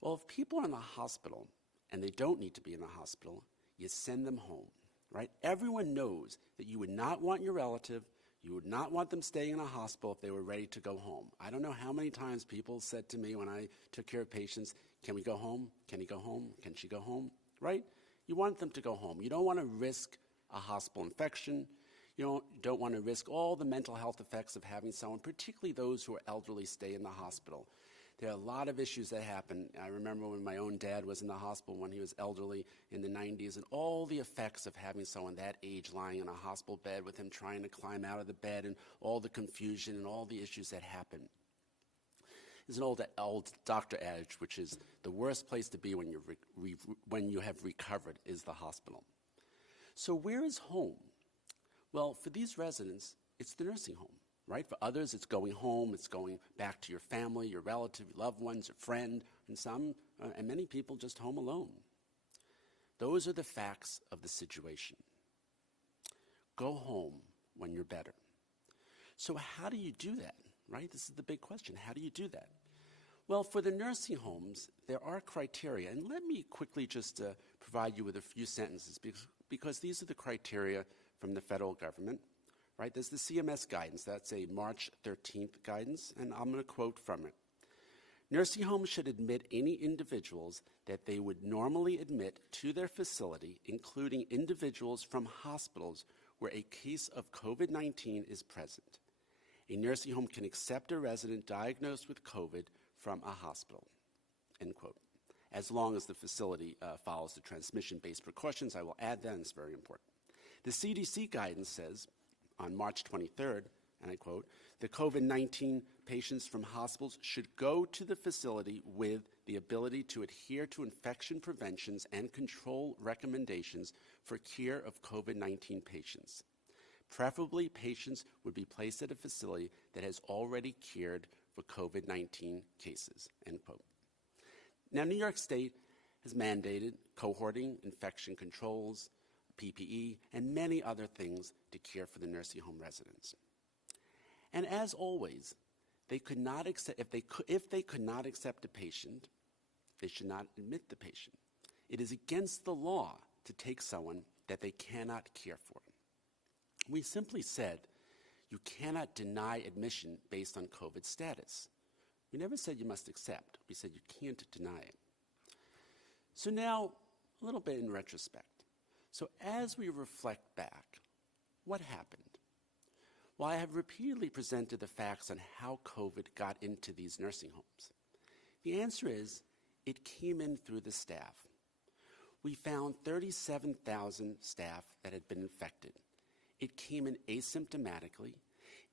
Well, if people are in the hospital and they don't need to be in the hospital, you send them home, right? Everyone knows that you would not want your relative, you would not want them staying in a hospital if they were ready to go home. I don't know how many times people said to me when I took care of patients, can we go home? Can he go home? Can she go home? Right? You want them to go home. You don't want to risk a hospital infection. You don't want to risk all the mental health effects of having someone, particularly those who are elderly, stay in the hospital. There are a lot of issues that happen. I remember when my own dad was in the hospital when he was elderly in the 90s, and all the effects of having someone that age lying in a hospital bed with him trying to climb out of the bed and all the confusion and all the issues that happen. There's an old doctor adage, which is the worst place to be when you have recovered is the hospital. So where is home? Well, for these residents, it's the nursing home. Right? For others, it's going home, it's going back to your family, your relative, your loved ones, your friend, and and many people just home alone. Those are the facts of the situation. Go home when you're better. So how do you do that, right? This is the big question. How do you do that? Well, for the nursing homes, there are criteria, and let me quickly just provide you with a few sentences because these are the criteria from the federal government. Right, there's the CMS guidance. That's a March 13th guidance, and I'm going to quote from it. Nursing homes should admit any individuals that they would normally admit to their facility, including individuals from hospitals where a case of COVID-19 is present. A nursing home can accept a resident diagnosed with COVID from a hospital, end quote, as long as the facility follows the transmission-based precautions. I will add that, and it's very important. The CDC guidance says, on March 23rd, and I quote, the COVID-19 patients from hospitals should go to the facility with the ability to adhere to infection preventions and control recommendations for care of COVID-19 patients. Preferably, patients would be placed at a facility that has already cared for COVID-19 cases, end quote. Now, New York State has mandated cohorting, infection controls, PPE, and many other things to care for the nursing home residents. And as always, they could not accept, if they could not accept a patient, they should not admit the patient. It is against the law to take someone that they cannot care for. We simply said, you cannot deny admission based on COVID status. We never said you must accept. We said you can't deny it. So now, a little bit in retrospect. So as we reflect back, what happened? Well, I have repeatedly presented the facts on how COVID got into these nursing homes. The answer is, it came in through the staff. We found 37,000 staff that had been infected. It came in asymptomatically.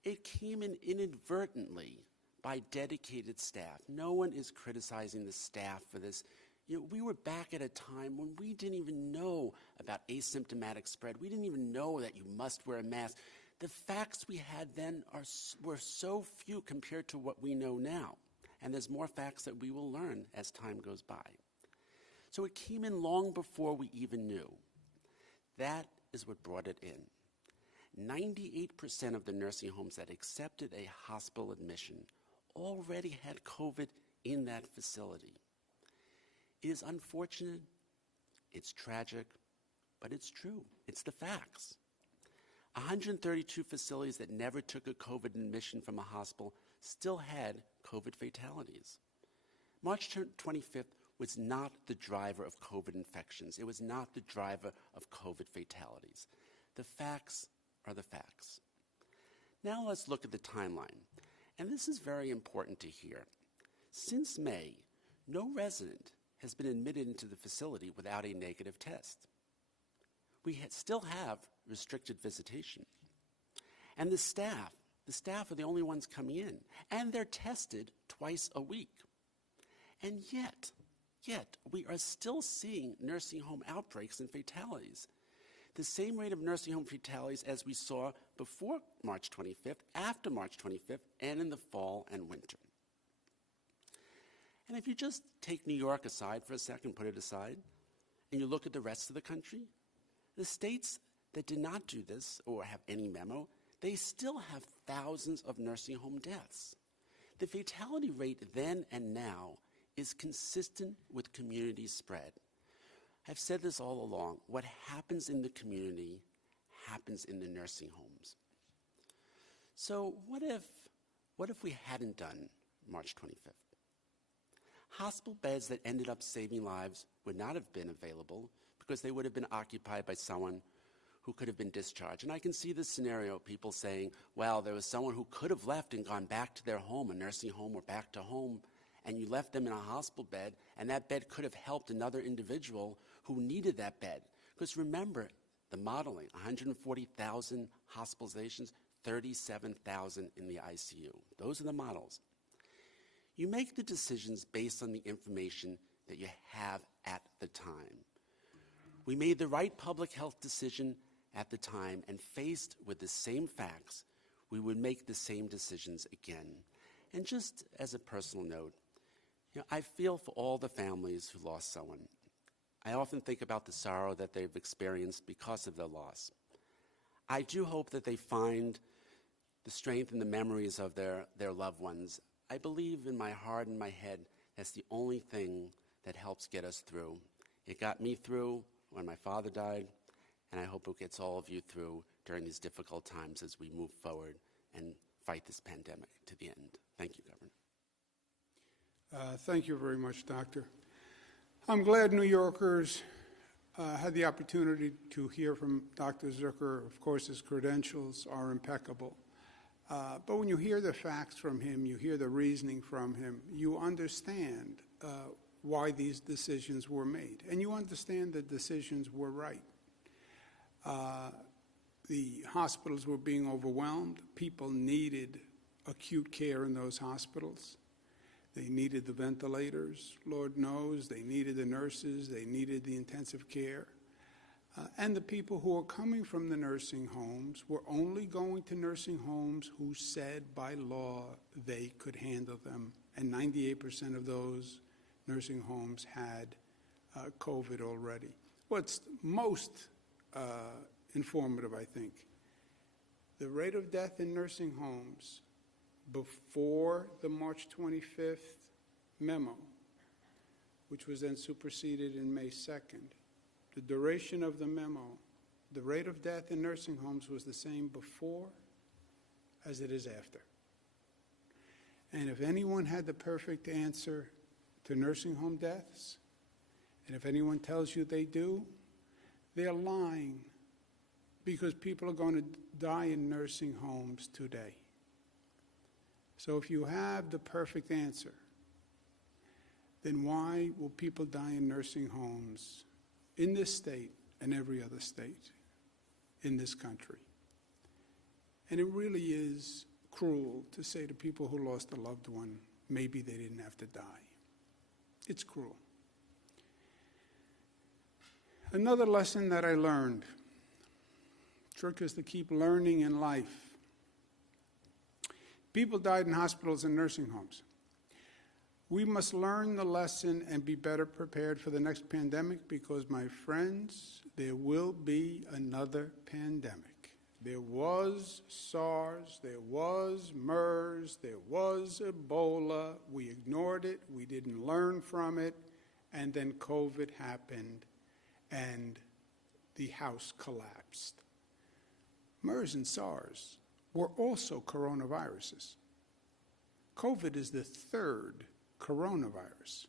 It came in inadvertently by dedicated staff. No one is criticizing the staff for this. You know, we were back at a time when we didn't even know about asymptomatic spread. We didn't even know that you must wear a mask. The facts we had then were so few compared to what we know now. And there's more facts that we will learn as time goes by. So it came in long before we even knew. That is what brought it in. 98% of the nursing homes that accepted a hospital admission already had COVID in that facility. It is unfortunate, it's tragic, but it's true. It's the facts. 132 facilities that never took a COVID admission from a hospital still had COVID fatalities. March 25th was not the driver of COVID infections. It was not the driver of COVID fatalities. The facts are the facts. Now let's look at the timeline. And this is very important to hear. Since May, no resident has been admitted into the facility without a negative test. We still have restricted visitation. And the staff are the only ones coming in, and they're tested twice a week. And yet, we are still seeing nursing home outbreaks and fatalities. The same rate of nursing home fatalities as we saw before March 25th, after March 25th, and in the fall and winter. And if you just take New York aside for a second, put it aside, and you look at the rest of the country, the states that did not do this or have any memo, they still have thousands of nursing home deaths. The fatality rate then and now is consistent with community spread. I've said this all along. What happens in the community happens in the nursing homes. So what if we hadn't done March 25th? Hospital beds that ended up saving lives would not have been available because they would have been occupied by someone who could have been discharged. And I can see this scenario, people saying, well, there was someone who could have left and gone back to their home, a nursing home or back to home, and you left them in a hospital bed, and that bed could have helped another individual who needed that bed. Because remember, the modeling, 140,000 hospitalizations, 37,000 in the ICU. Those are the models. You make the decisions based on the information that you have at the time. We made the right public health decision at the time, and faced with the same facts, we would make the same decisions again. And just as a personal note, I feel for all the families who lost someone. I often think about the sorrow that they've experienced because of their loss. I do hope that they find the strength and the memories of their loved ones. I believe in my heart and my head that's the only thing that helps get us through. It got me through when my father died, and I hope it gets all of you through during these difficult times as we move forward and fight this pandemic to the end. Thank you, Governor. Thank you very much, Doctor. I'm glad New Yorkers had the opportunity to hear from Dr. Zucker. Of course, his credentials are impeccable. But when you hear the facts from him, you hear the reasoning from him, you understand why these decisions were made. And you understand the decisions were right. The hospitals were being overwhelmed. People needed acute care in those hospitals. They needed the ventilators, Lord knows. They needed the nurses. They needed the intensive care. And the people who were coming from the nursing homes were only going to nursing homes who said by law they could handle them. And 98% of those nursing homes had COVID already. What's most informative, I think, the rate of death in nursing homes before the March 25th memo, which was then superseded in May 2nd, the duration of the memo, the rate of death in nursing homes was the same before as it is after. And if anyone had the perfect answer to nursing home deaths, and if anyone tells you they do, they're lying, because people are going to die in nursing homes today. So if you have the perfect answer, then why will people die in nursing homes in this state and every other state in this country? And it really is cruel to say to people who lost a loved one, maybe they didn't have to die. It's cruel. Another lesson that I learned, trick is to keep learning in life. People died in hospitals and nursing homes. We must learn the lesson and be better prepared for the next pandemic, because, my friends, there will be another pandemic. There was SARS, there was MERS, there was Ebola. We ignored it, we didn't learn from it, and then COVID happened and the house collapsed. MERS and SARS were also coronaviruses. COVID is the third coronavirus.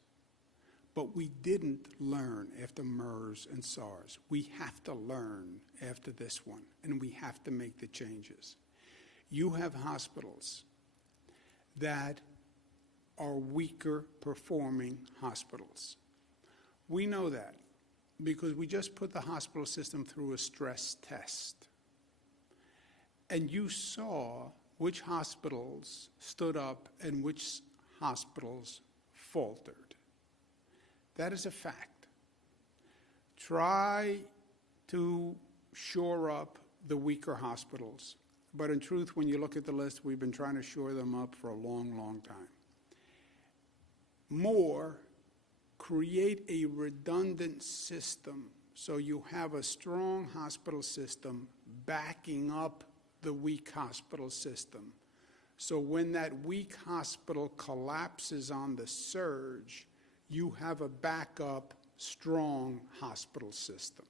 But we didn't learn after MERS and SARS. We have to learn after this one, and we have to make the changes. You have hospitals that are weaker performing hospitals. We know that because we just put the hospital system through a stress test. And you saw which hospitals stood up and which hospitals faltered. That is a fact. Try to shore up the weaker hospitals. But in truth, when you look at the list, we've been trying to shore them up for a long, long time. More, create a redundant system so you have a strong hospital system backing up the weak hospital system. So when that weak hospital collapses on the surge, you have a backup, strong hospital system.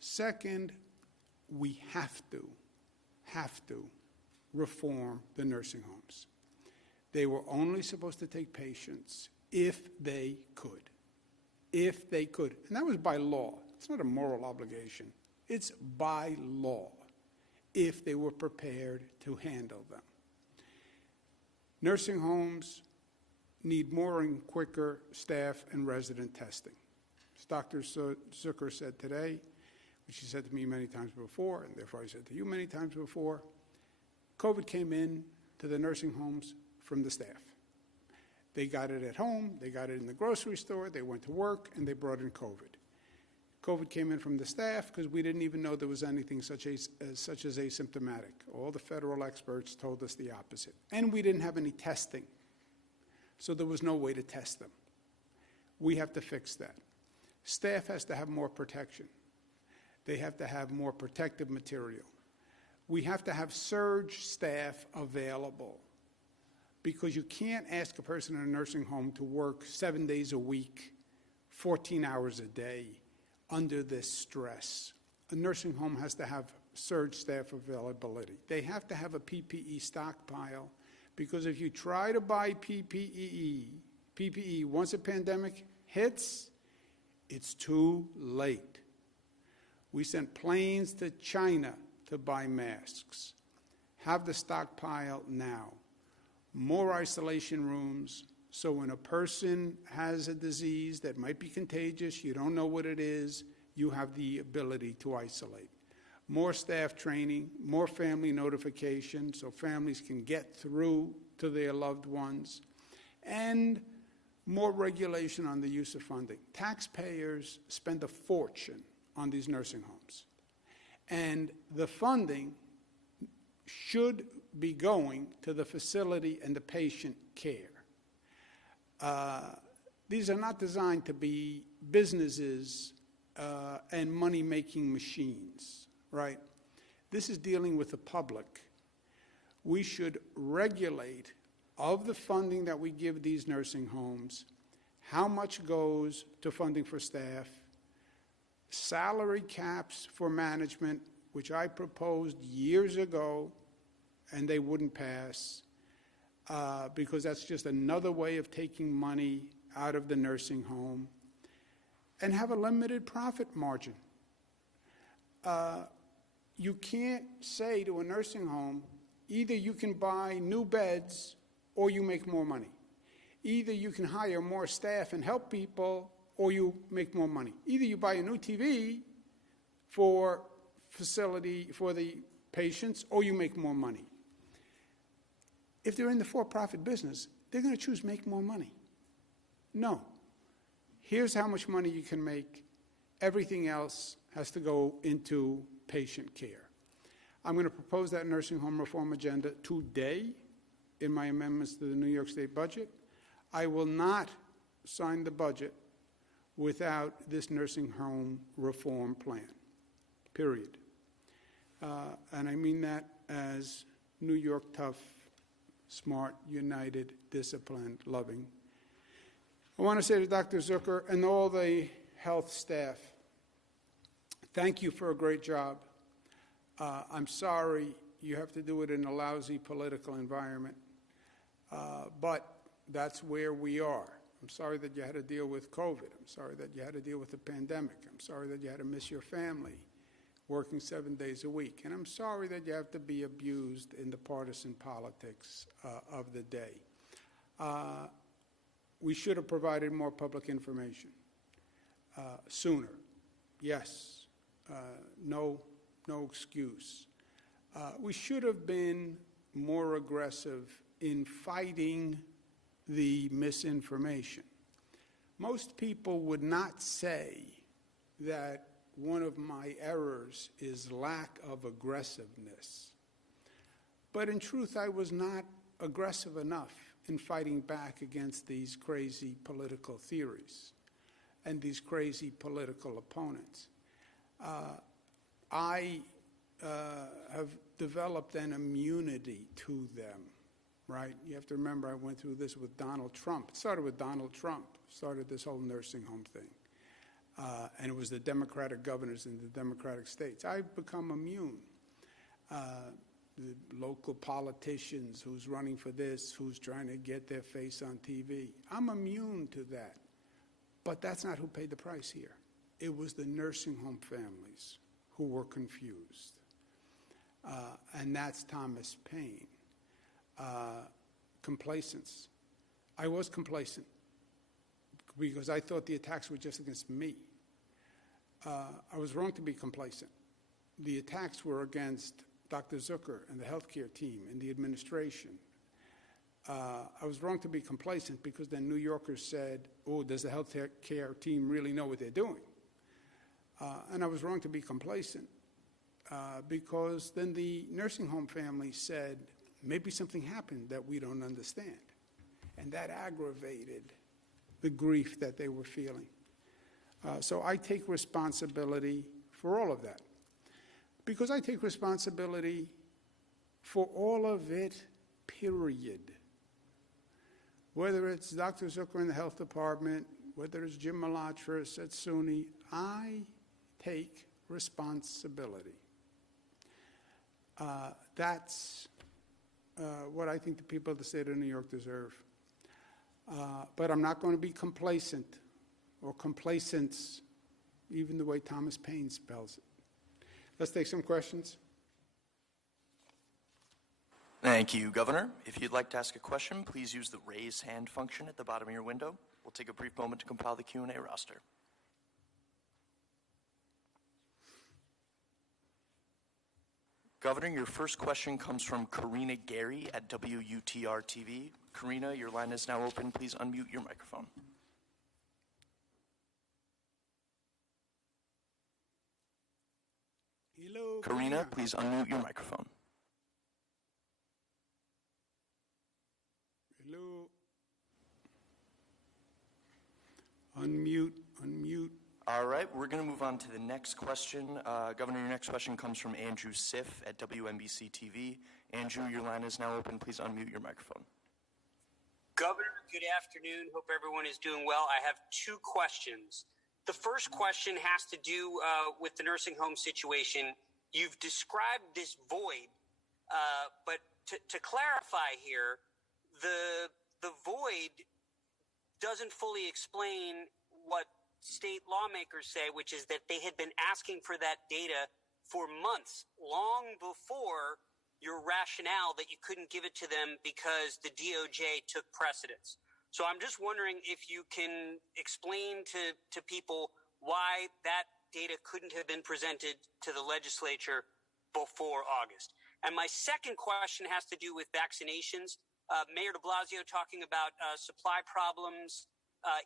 Second, we have to reform the nursing homes. They were only supposed to take patients if they could. If they could. And that was by law. It's not a moral obligation. It's by law, if they were prepared to handle them. Nursing homes need more and quicker staff and resident testing. As Dr. Zucker said today, which he said to me many times before, and therefore I said to you many times before, COVID came in to the nursing homes from the staff. They got it at home, they got it in the grocery store, they went to work, and they brought in COVID. COVID came in from the staff because we didn't even know there was anything such as asymptomatic. All the federal experts told us the opposite. And we didn't have any testing. So there was no way to test them. We have to fix that. Staff has to have more protection. They have to have more protective material. We have to have surge staff available, because you can't ask a person in a nursing home to work 7 days a week, 14 hours a day under this stress. A nursing home has to have surge staff availability. They have to have a PPE stockpile, because if you try to buy PPE once a pandemic hits, it's too late. We sent planes to China to buy masks. Have the stockpile now. More isolation rooms, so when a person has a disease that might be contagious, you don't know what it is, you have the ability to isolate. More staff training, more family notification so families can get through to their loved ones, and more regulation on the use of funding. Taxpayers spend a fortune on these nursing homes, and the funding should be going to the facility and the patient care. These are not designed to be businesses and money-making machines, right? This is dealing with the public. We should regulate of the funding that we give these nursing homes, how much goes to funding for staff, salary caps for management, which I proposed years ago, and they wouldn't pass, because that's just another way of taking money out of the nursing home, and have a limited profit margin. You can't say to a nursing home, either you can buy new beds or you make more money. Either you can hire more staff and help people or you make more money. Either you buy a new TV for the patients or you make more money. If they're in the for-profit business, they're going to choose make more money. No. Here's how much money you can make. Everything else has to go into patient care. I'm going to propose that nursing home reform agenda today in my amendments to the New York State budget. I will not sign the budget without this nursing home reform plan, period. And I mean that as New York tough, smart, united, disciplined, loving. I want to say to Dr. Zucker and all the health staff, thank you for a great job. I'm sorry you have to do it in a lousy political environment, but that's where we are. I'm sorry that you had to deal with COVID. I'm sorry that you had to deal with the pandemic. I'm sorry that you had to miss your family working 7 days a week. And I'm sorry that you have to be abused in the partisan politics of the day. We should have provided more public information sooner. Yes, no excuse. We should have been more aggressive in fighting the misinformation. Most people would not say that one of my errors is lack of aggressiveness. But in truth, I was not aggressive enough in fighting back against these crazy political theories and these crazy political opponents. I have developed an immunity to them, right? You have to remember I went through this with Donald Trump. It started with Donald Trump, started this whole nursing home thing. And it was the Democratic governors in the Democratic states. I've become immune. The local politicians, who's running for this, who's trying to get their face on TV. I'm immune to that. But that's not who paid the price here. It was the nursing home families who were confused. And that's Thomas Paine. Complacence. I was complacent because I thought the attacks were just against me. I was wrong to be complacent. The attacks were against Dr. Zucker and the healthcare team and the administration. I was wrong to be complacent because then New Yorkers said, oh, does the healthcare team really know what they're doing? And I was wrong to be complacent because then the nursing home family said, maybe something happened that we don't understand. And that aggravated the grief that they were feeling. So I take responsibility for all of that. Because I take responsibility for all of it, period. Whether it's Dr. Zucker in the health department, whether it's Jim Malatras at SUNY, I take responsibility. That's what I think the people of the state of New York deserve. But I'm not going to be complacent or complacence, even the way Thomas Paine spells it. Let's take some questions. Thank you, Governor. If you'd like to ask a question, please use the raise hand function at the bottom of your window. We'll take a brief moment to compile the Q&A roster. Governor, your first question comes from Karina Gary at WUTR TV. Karina, your line is now open. Please unmute your microphone. Hello, Karina, please unmute your microphone. Hello. Unmute, unmute. All right, we're going to move on to the next question. Governor, your next question comes from Andrew Siff at WNBC TV. Andrew, your line is now open. Please unmute your microphone. Governor, good afternoon. Hope everyone is doing well. I have two questions. The first question has to do with the nursing home situation. You've described this void, but to clarify here, the void doesn't fully explain what state lawmakers say, which is that they had been asking for that data for months, long before your rationale that you couldn't give it to them because the DOJ took precedence. So I'm just wondering if you can explain to people why that data couldn't have been presented to the legislature before August. And my second question has to do with vaccinations. Mayor de Blasio talking about supply problems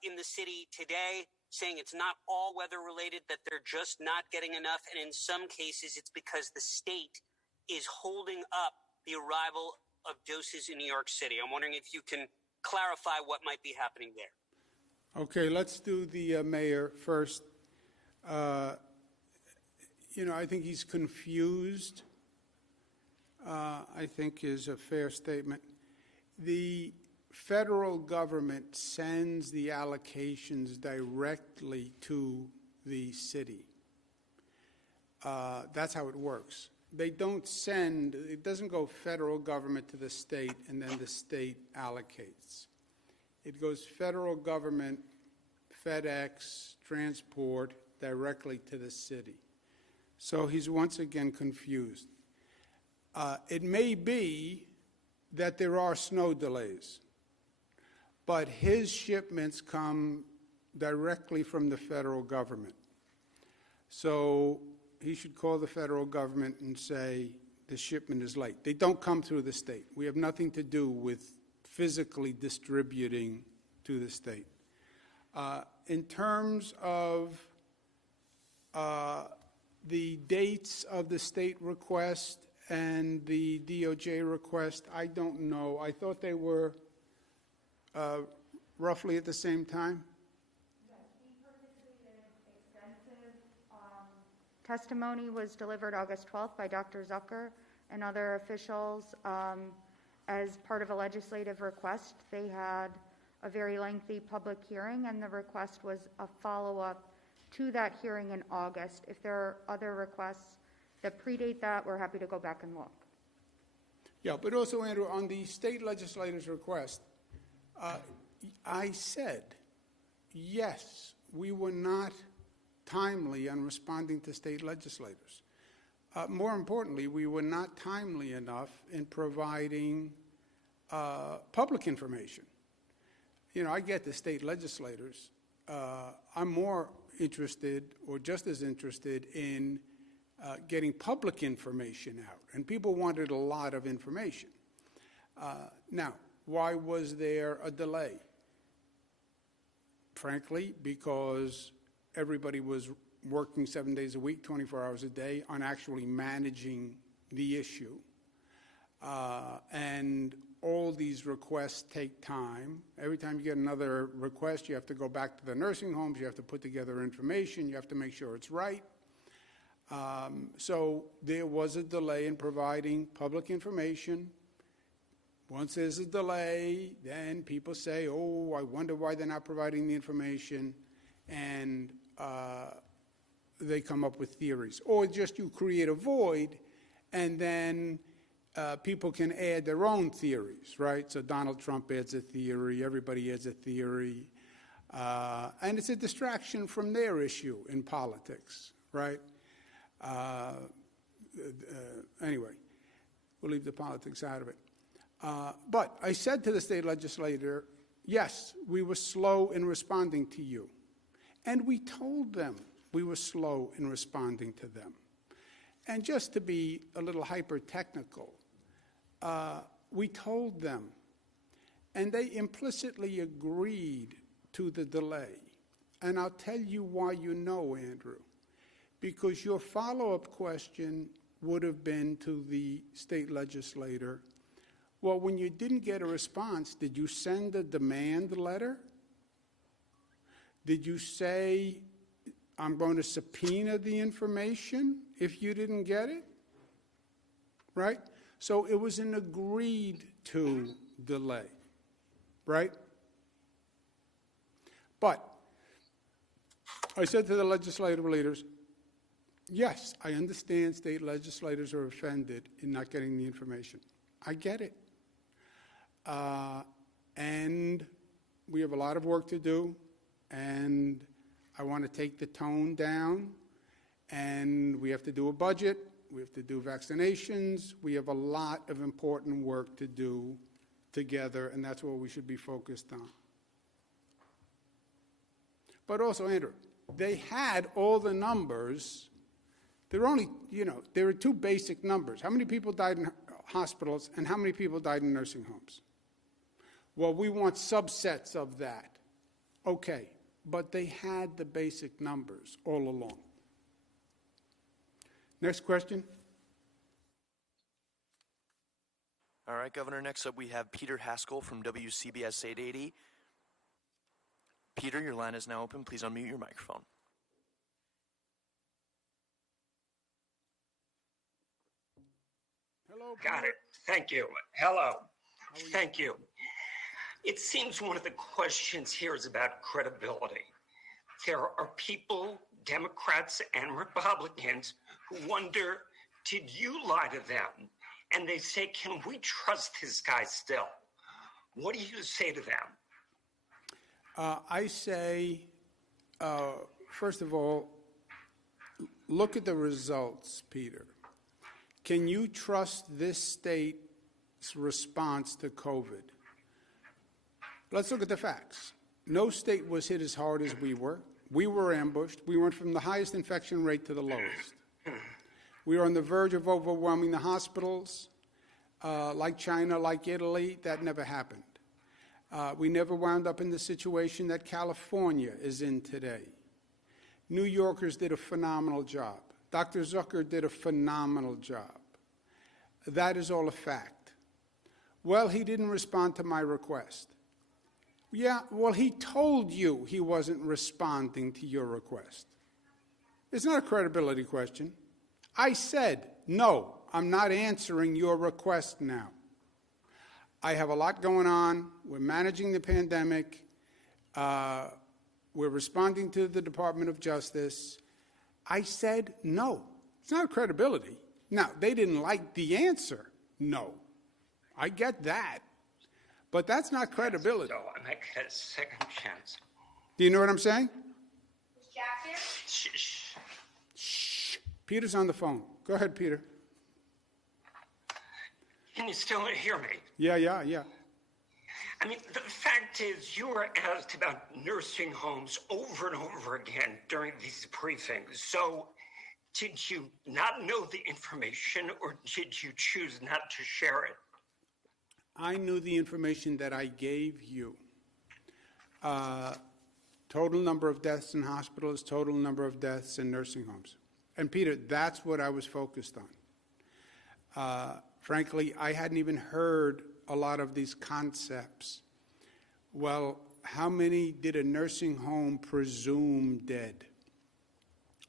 in the city today, saying it's not all weather related, that they're just not getting enough. And in some cases, it's because the state is holding up the arrival of doses in New York City. I'm wondering if you can clarify what might be happening there. Okay, let's do the mayor first. I think he's confused, I think is a fair statement. The federal government sends the allocations directly to the city. That's how it works. They don't send, it doesn't go federal government to the state and then the state allocates. It goes federal government, FedEx, transport, directly to the city. So he's once again confused. It may be that there are snow delays, but his shipments come directly from the federal government. So he should call the federal government and say the shipment is late. They don't come through the state. We have nothing to do with physically distributing to the state. In terms of the dates of the state request and the DOJ request, I don't know. I thought they were roughly at the same time. Yes, we participated. Extensive testimony was delivered August 12th by Dr. Zucker and other officials as part of a legislative request. They had a very lengthy public hearing, and the request was a follow-up to that hearing in August. If there are other requests that predate that, we're happy to go back and look. Yeah, but also, Andrew, on the state legislator's request, I said, yes, we were not timely on responding to state legislators. More importantly, we were not timely enough in providing public information. I get the state legislators. I'm more interested, or just as interested, in getting public information out. And people wanted a lot of information. Now, why was there a delay? Frankly, because everybody was working 7 days a week, 24 hours a day on actually managing the issue. And all these requests take time. Every time you get another request, you have to go back to the nursing homes, you have to put together information, you have to make sure it's right. So there was a delay in providing public information. Once there's a delay, then people say, oh, I wonder why they're not providing the information, and they come up with theories. Or just you create a void, and then people can add their own theories, right? So Donald Trump adds a theory, everybody adds a theory, and it's a distraction from their issue in politics, right? Anyway, we'll leave the politics out of it. But I said to the state legislator, yes, we were slow in responding to you. And we told them we were slow in responding to them. And just to be a little hyper-technical, we told them, and they implicitly agreed to the delay. And I'll tell you why you know, Andrew. Because your follow-up question would have been to the state legislator, well, when you didn't get a response, did you send a demand letter? Did you say, I'm going to subpoena the information if you didn't get it? Right? So it was an agreed to delay, right? But I said to the legislative leaders, yes, I understand state legislators are offended in not getting the information. I get it. And we have a lot of work to do, and I want to take the tone down, and we have to do a budget, we have to do vaccinations, we have a lot of important work to do together, and that's what we should be focused on. But also, Andrew, they had all the numbers. There were only, there were two basic numbers. How many people died in hospitals and how many people died in nursing homes? Well, we want subsets of that. Okay, but they had the basic numbers all along. Next question. All right, Governor, next up we have Peter Haskell from WCBS 880. Peter, your line is now open. Please unmute your microphone. Hello, Got it. Thank you. Hello. Thank you. It seems one of the questions here is about credibility. There are people, Democrats and Republicans, who wonder, did you lie to them? And they say, can we trust this guy still? What do you say to them? I say, first of all, look at the results, Peter. Can you trust this state's response to COVID? Let's look at the facts. No state was hit as hard as we were. We were ambushed. We went from the highest infection rate to the lowest. We were on the verge of overwhelming the hospitals, like China, like Italy. That never happened. We never wound up in the situation that California is in today. New Yorkers did a phenomenal job. Dr. Zucker did a phenomenal job. That is all a fact. Well, he didn't respond to my request. Yeah, well, he told you he wasn't responding to your request. It's not a credibility question. I said, no, I'm not answering your request now. I have a lot going on. We're managing the pandemic. We're responding to the Department of Justice. I said no. It's not credibility. Now, they didn't like the answer, no. I get that. But that's not credibility. So I might get a second chance. Do you know what I'm saying? Is Jack here? Shh. Shh. Peter's on the phone. Go ahead, Peter. Can you still hear me? Yeah. I mean, the fact is, you were asked about nursing homes over and over again during these briefings. So, did you not know the information, or did you choose not to share it? I knew the information that I gave you. Total number of deaths in hospitals, total number of deaths in nursing homes. And Peter, that's what I was focused on. Frankly, I hadn't even heard a lot of these concepts. Well, how many did a nursing home presume dead?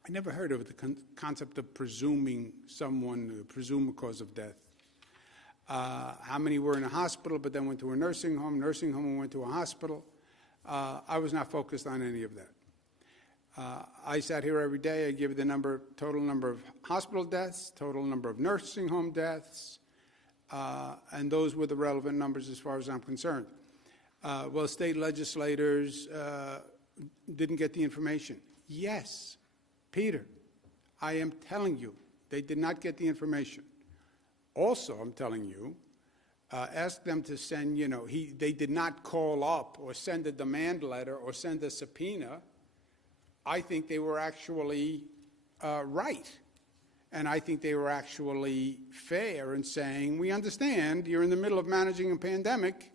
I never heard of the concept of presuming someone, presume a cause of death. How many were in a hospital but then went to a nursing home and went to a hospital? I was not focused on any of that. I sat here every day. I give the total number of hospital deaths, total number of nursing home deaths, and those were the relevant numbers as far as I'm concerned. Well, state legislators didn't get the information. Yes, Peter, I am telling you, they did not get the information. Also, I'm telling you, ask them to send, they did not call up or send a demand letter or send a subpoena. I think they were actually right. And I think they were actually fair in saying, we understand you're in the middle of managing a pandemic,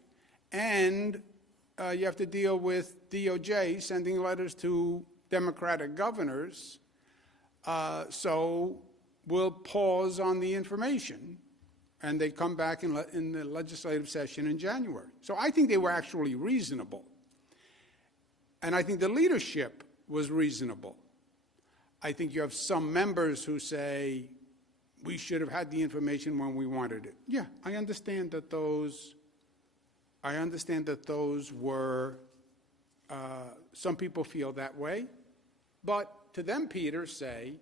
and you have to deal with DOJ sending letters to Democratic governors, so we'll pause on the information, and they come back in the legislative session in January. So I think they were actually reasonable. And I think the leadership was reasonable. I think you have some members who say, we should have had the information when we wanted it. Yeah, I understand that those were, some people feel that way. But to them, Peter, say,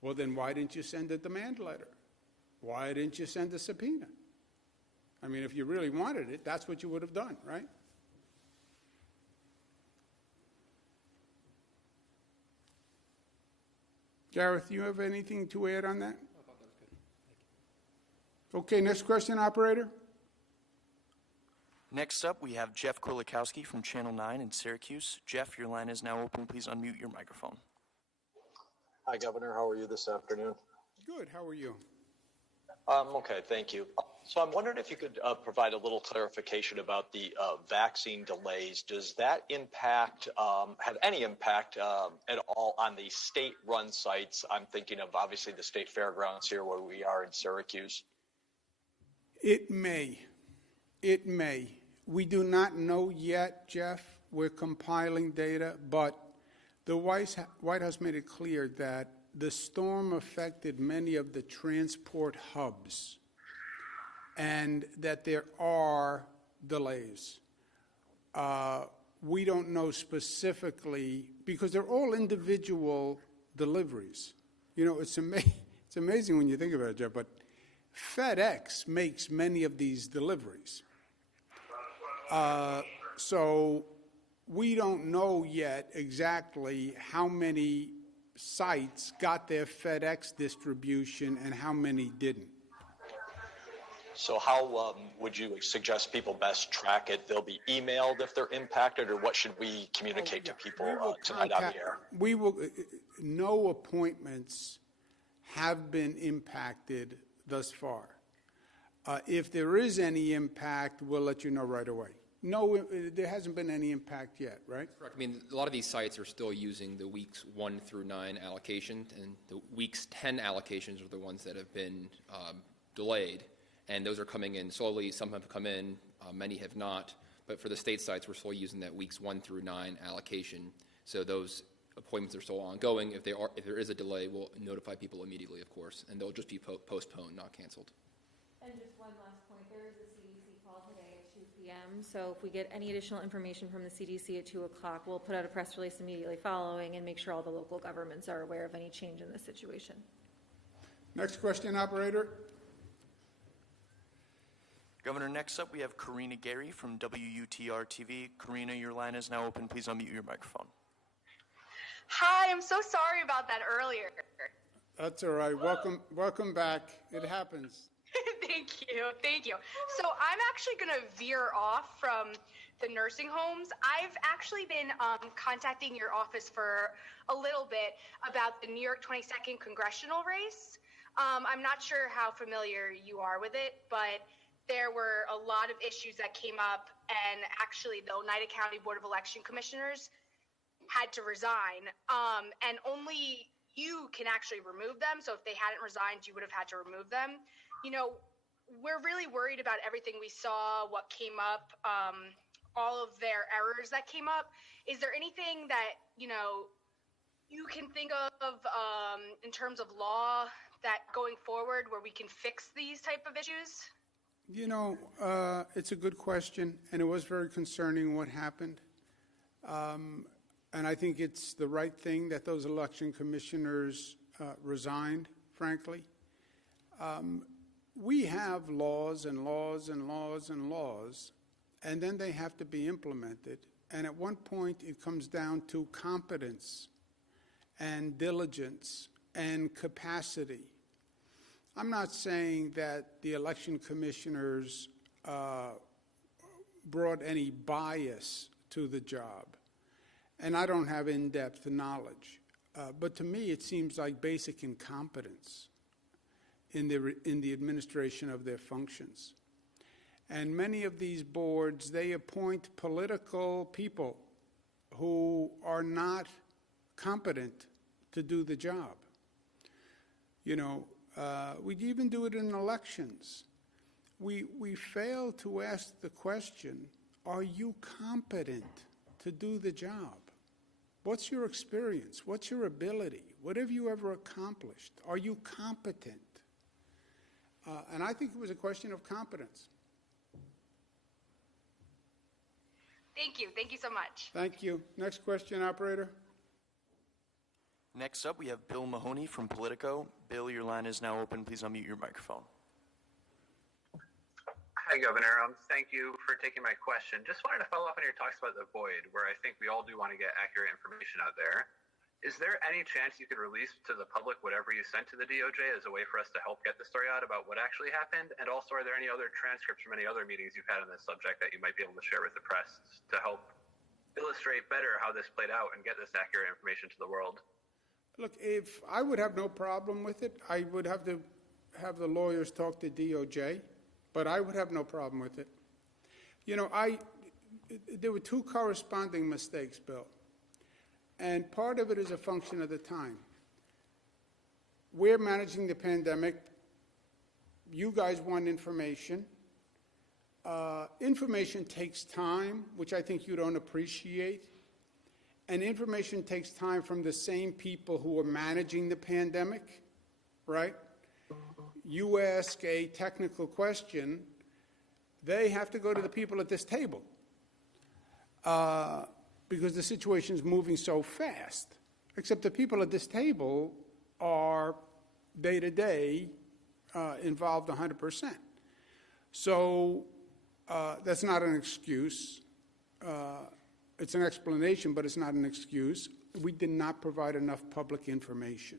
well, then why didn't you send a demand letter? Why didn't you send a subpoena? I mean, if you really wanted it, that's what you would have done, right? Gareth, do you have anything to add on that? I thought that was good. Thank you. Okay, next question, operator. Next up, we have Jeff Kulikowski from Channel 9 in Syracuse. Jeff, your line is now open. Please unmute your microphone. Hi, Governor. How are you this afternoon? Good. How are you? Okay, thank you. So I'm wondering if you could provide a little clarification about the vaccine delays. Does that impact, have any impact at all on the state-run sites? I'm thinking of, obviously, the state fairgrounds here where we are in Syracuse. It may. It may. We do not know yet, Jeff. We're compiling data, but the White House made it clear that the storm affected many of the transport hubs and that there are delays. We don't know specifically because they're all individual deliveries. You know, it's amazing when you think about it, Jeff, but FedEx makes many of these deliveries. So we don't know yet exactly how many sites got their FedEx distribution and how many didn't. So how would you suggest people best track it? They'll be emailed if they're impacted, or what should we communicate to people tonight on the air? We will. No appointments have been impacted thus far. If there is any impact, we'll let you know right away. No, there hasn't been any impact yet, right? Correct. I mean, a lot of these sites are still using the weeks 1 through 9 allocation, and the weeks 10 allocations are the ones that have been delayed, and those are coming in slowly. Some have come in, many have not. But for the state sites, we're still using that weeks 1 through 9 allocation. So those appointments are still ongoing. If there is a delay, we'll notify people immediately, of course, and they'll just be postponed, not canceled. And just one last point, there is a CDC call today at 2 p.m. So if we get any additional information from the CDC at 2 o'clock, we'll put out a press release immediately following and make sure all the local governments are aware of any change in this situation. Next question, operator. Governor, next up we have Karina Gary from WUTR-TV. Karina, your line is now open. Please unmute your microphone. Hi, I'm so sorry about that earlier. That's all right. Welcome back. It happens. Thank you. So I'm actually going to veer off from the nursing homes. I've actually been contacting your office for a little bit about the New York 22nd congressional race. I'm not sure how familiar you are with it, but there were a lot of issues that came up, and actually the Oneida County Board of Election Commissioners had to resign, and only you can actually remove them. So if they hadn't resigned, you would have had to remove them. You know, we're really worried about everything we saw, what came up, all of their errors that came up. Is there anything that, you know, you can think of in terms of law that going forward where we can fix these type of issues? You know, it's a good question, and it was very concerning what happened. And I think it's the right thing that those election commissioners resigned, frankly. We have laws and laws and laws and laws, and then they have to be implemented. And at one point, it comes down to competence and diligence and capacity. I'm not saying that the election commissioners brought any bias to the job, and I don't have in-depth knowledge. But to me, it seems like basic incompetence. in the administration of their functions. And many of these boards, they appoint political people who are not competent to do the job. You know, we even do it in elections. We fail to ask the question, are you competent to do the job? What's your experience? What's your ability? What have you ever accomplished? Are you competent? And I think it was a question of competence. Thank you. Thank you so much. Thank you. Next question, operator. Next up, we have Bill Mahoney from Politico. Bill, your line is now open. Please unmute your microphone. Hi, Governor. Thank you for taking my question. Just wanted to follow up on your talks about the void, where I think we all do want to get accurate information out there. Is there any chance you could release to the public whatever you sent to the DOJ as a way for us to help get the story out about what actually happened? And also, are there any other transcripts from any other meetings you've had on this subject that you might be able to share with the press to help illustrate better how this played out and get this accurate information to the world? Look, if I would have no problem with it, I would have to have the lawyers talk to DOJ, but I would have no problem with it. You know, there were two corresponding mistakes, Bill. And part of it is a function of the time. We're managing the pandemic. You guys want information. Information takes time, which I think you don't appreciate. And information takes time from the same people who are managing the pandemic, right? You ask a technical question, they have to go to the people at this table. Because the situation is moving so fast, except the people at this table are day-to-day involved 100%. So that's not an excuse. It's an explanation, but it's not an excuse. We did not provide enough public information.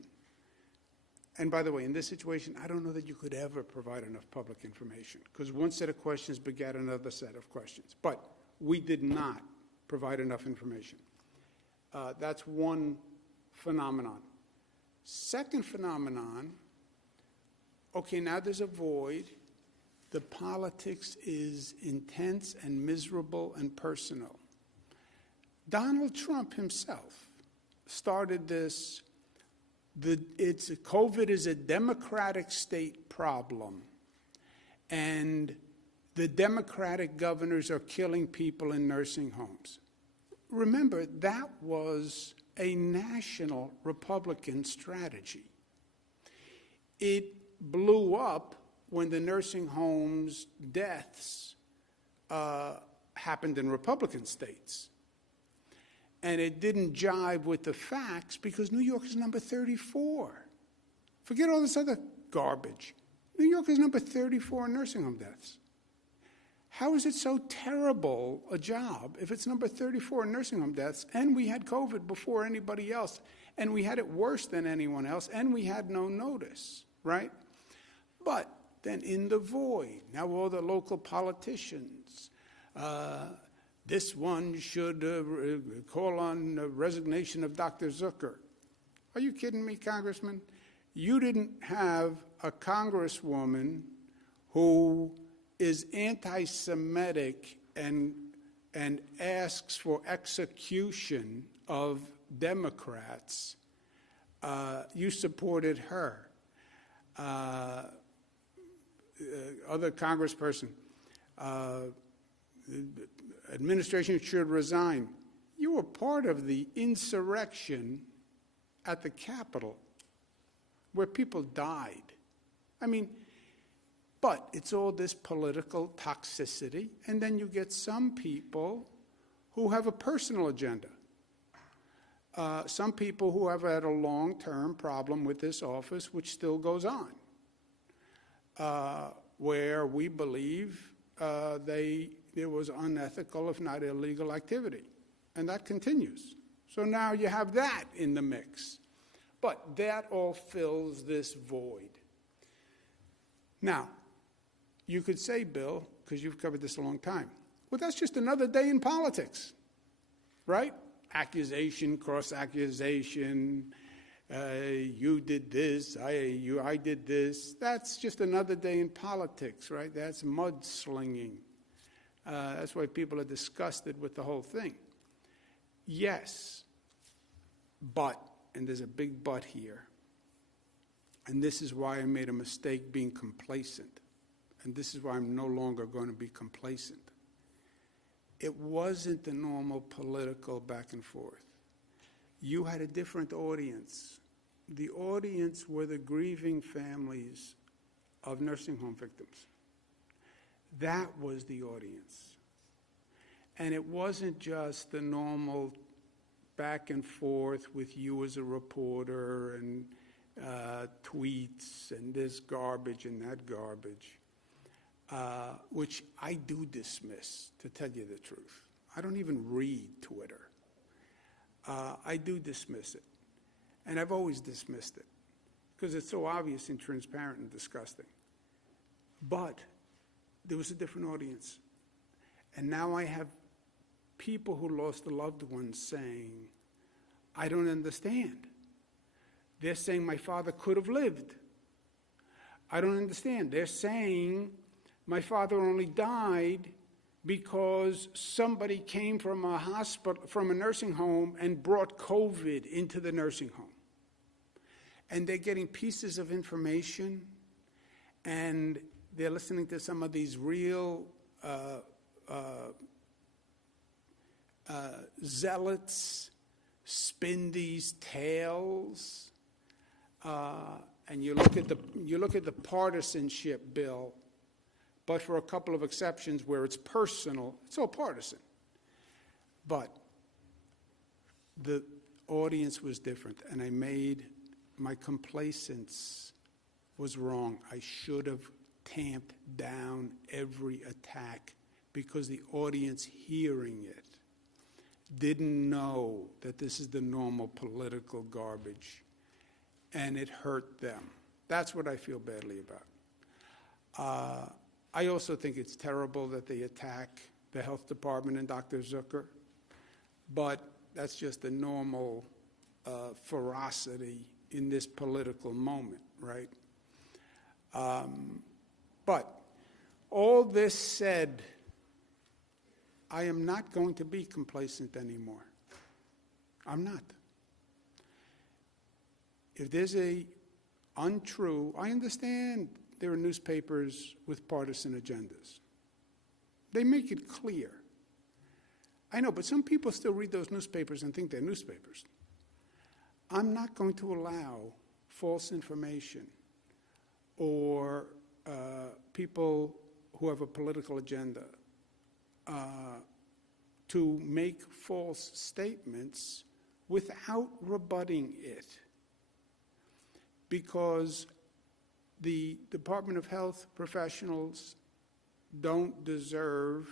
And by the way, in this situation, I don't know that you could ever provide enough public information, because one set of questions begat another set of questions. But we did not provide enough information. That's one phenomenon. Second phenomenon, okay, now there's a void. The politics is intense and miserable and personal. Donald Trump himself started this. COVID is a Democratic state problem, and the Democratic governors are killing people in nursing homes. Remember, that was a national Republican strategy. It blew up when the nursing homes deaths happened in Republican states. And it didn't jive with the facts because New York is number 34. Forget all this other garbage. New York is number 34 in nursing home deaths. How is it so terrible a job if it's number 34 in nursing home deaths, and we had COVID before anybody else, and we had it worse than anyone else, and we had no notice, right? But then in the void, now all the local politicians, this one should call on the resignation of Dr. Zucker. Are you kidding me, Congressman? You didn't have a congresswoman who is anti-Semitic and asks for execution of Democrats. You supported her. Other congressperson, administration should resign. You were part of the insurrection at the Capitol where people died. I mean, but it's all this political toxicity, and then you get some people who have a personal agenda. Some people who have had a long-term problem with this office, which still goes on, where we believe there was unethical, if not illegal, activity. And that continues. So now you have that in the mix. But that all fills this void. Now, you could say, Bill, because you've covered this a long time, well, that's just another day in politics, right? Accusation, cross-accusation, You did this, I did this. That's just another day in politics, right? That's mudslinging. That's why people are disgusted with the whole thing. Yes, but, and there's a big but here, and this is why I made a mistake being complacent, and this is why I'm no longer going to be complacent. It wasn't the normal political back and forth. You had a different audience. The audience were the grieving families of nursing home victims. That was the audience. And it wasn't just the normal back and forth with you as a reporter and tweets and this garbage and that garbage, which I do dismiss, to tell you the truth. I don't even read Twitter. I do dismiss it. And I've always dismissed it because it's so obvious and transparent and disgusting. But there was a different audience. And now I have people who lost a loved one saying, I don't understand. They're saying my father could have lived. I don't understand. They're saying my father only died because somebody came from a hospital, from a nursing home, and brought COVID into the nursing home. And they're getting pieces of information, and they're listening to some of these real zealots spin these tales. And you look at the partisanship bill. But for a couple of exceptions where it's personal, it's all partisan. But the audience was different, and my complacence was wrong. I should have tamped down every attack because the audience hearing it didn't know that this is the normal political garbage, and it hurt them. That's what I feel badly about. I also think it's terrible that they attack the health department and Dr. Zucker, but that's just the normal ferocity in this political moment, right? But all this said, I am not going to be complacent anymore. I'm not. If there's a untrue, I understand there are newspapers with partisan agendas. They make it clear. I know, but some people still read those newspapers and think they're newspapers. I'm not going to allow false information or people who have a political agenda to make false statements without rebutting it. Because the Department of Health professionals don't deserve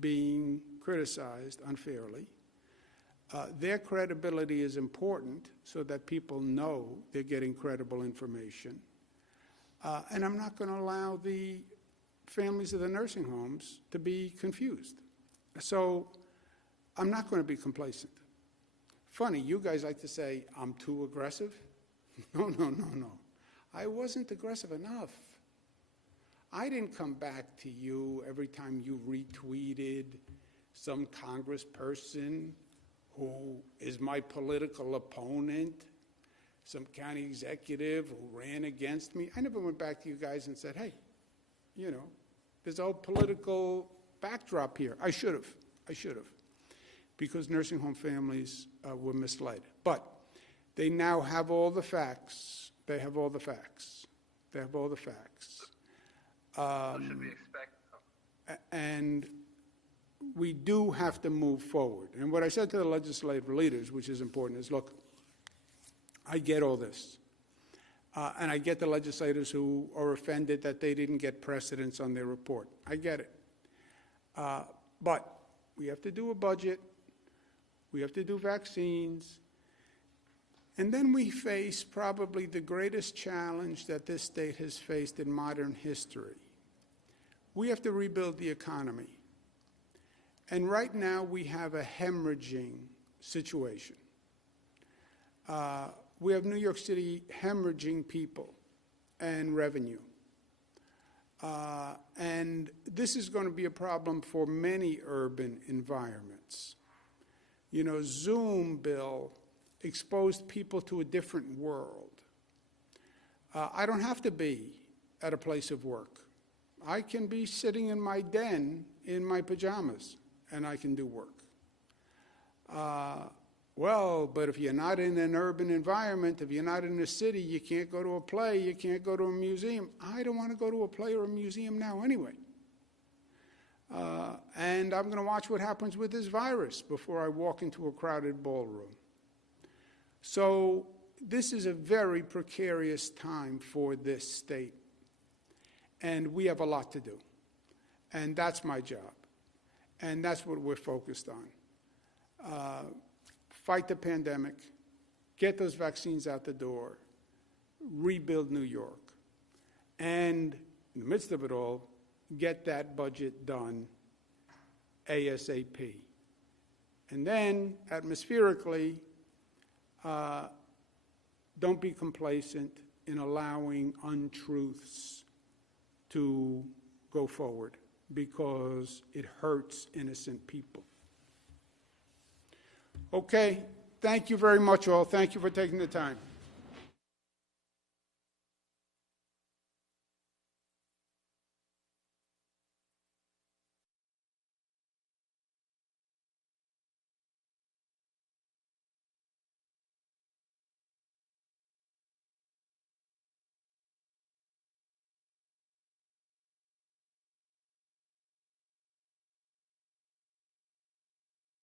being criticized unfairly. Their credibility is important so that people know they're getting credible information. And I'm not going to allow the families of the nursing homes to be confused. So I'm not going to be complacent. Funny, you guys like to say, I'm too aggressive. No. I wasn't aggressive enough. I didn't come back to you every time you retweeted some congressperson who is my political opponent, some county executive who ran against me. I never went back to you guys and said, hey, there's a whole political backdrop here. I should have, because nursing home families were misled. But they now have all the facts. They have all the facts. So should we expect? And we do have to move forward. And what I said to the legislative leaders, which is important, is, look, I get all this. And I get the legislators who are offended that they didn't get precedence on their report. I get it. But we have to do a budget. We have to do vaccines. And then we face probably the greatest challenge that this state has faced in modern history. We have to rebuild the economy. And right now we have a hemorrhaging situation. We have New York City hemorrhaging people and revenue. And this is going to be a problem for many urban environments. You know, Zoom, Bill, exposed people to a different world. I don't have to be at a place of work. I can be sitting in my den in my pajamas, and I can do work. Well, but if you're not in an urban environment, if you're not in a city, you can't go to a play, you can't go to a museum. I don't want to go to a play or a museum now anyway. And I'm going to watch what happens with this virus before I walk into a crowded ballroom. So this is a very precarious time for this state. And we have a lot to do. And that's my job. And that's what we're focused on. Fight the pandemic, get those vaccines out the door, rebuild New York, and in the midst of it all, get that budget done ASAP. And then, atmospherically, don't be complacent in allowing untruths to go forward, because it hurts innocent people. Okay, thank you very much all. Thank you for taking the time.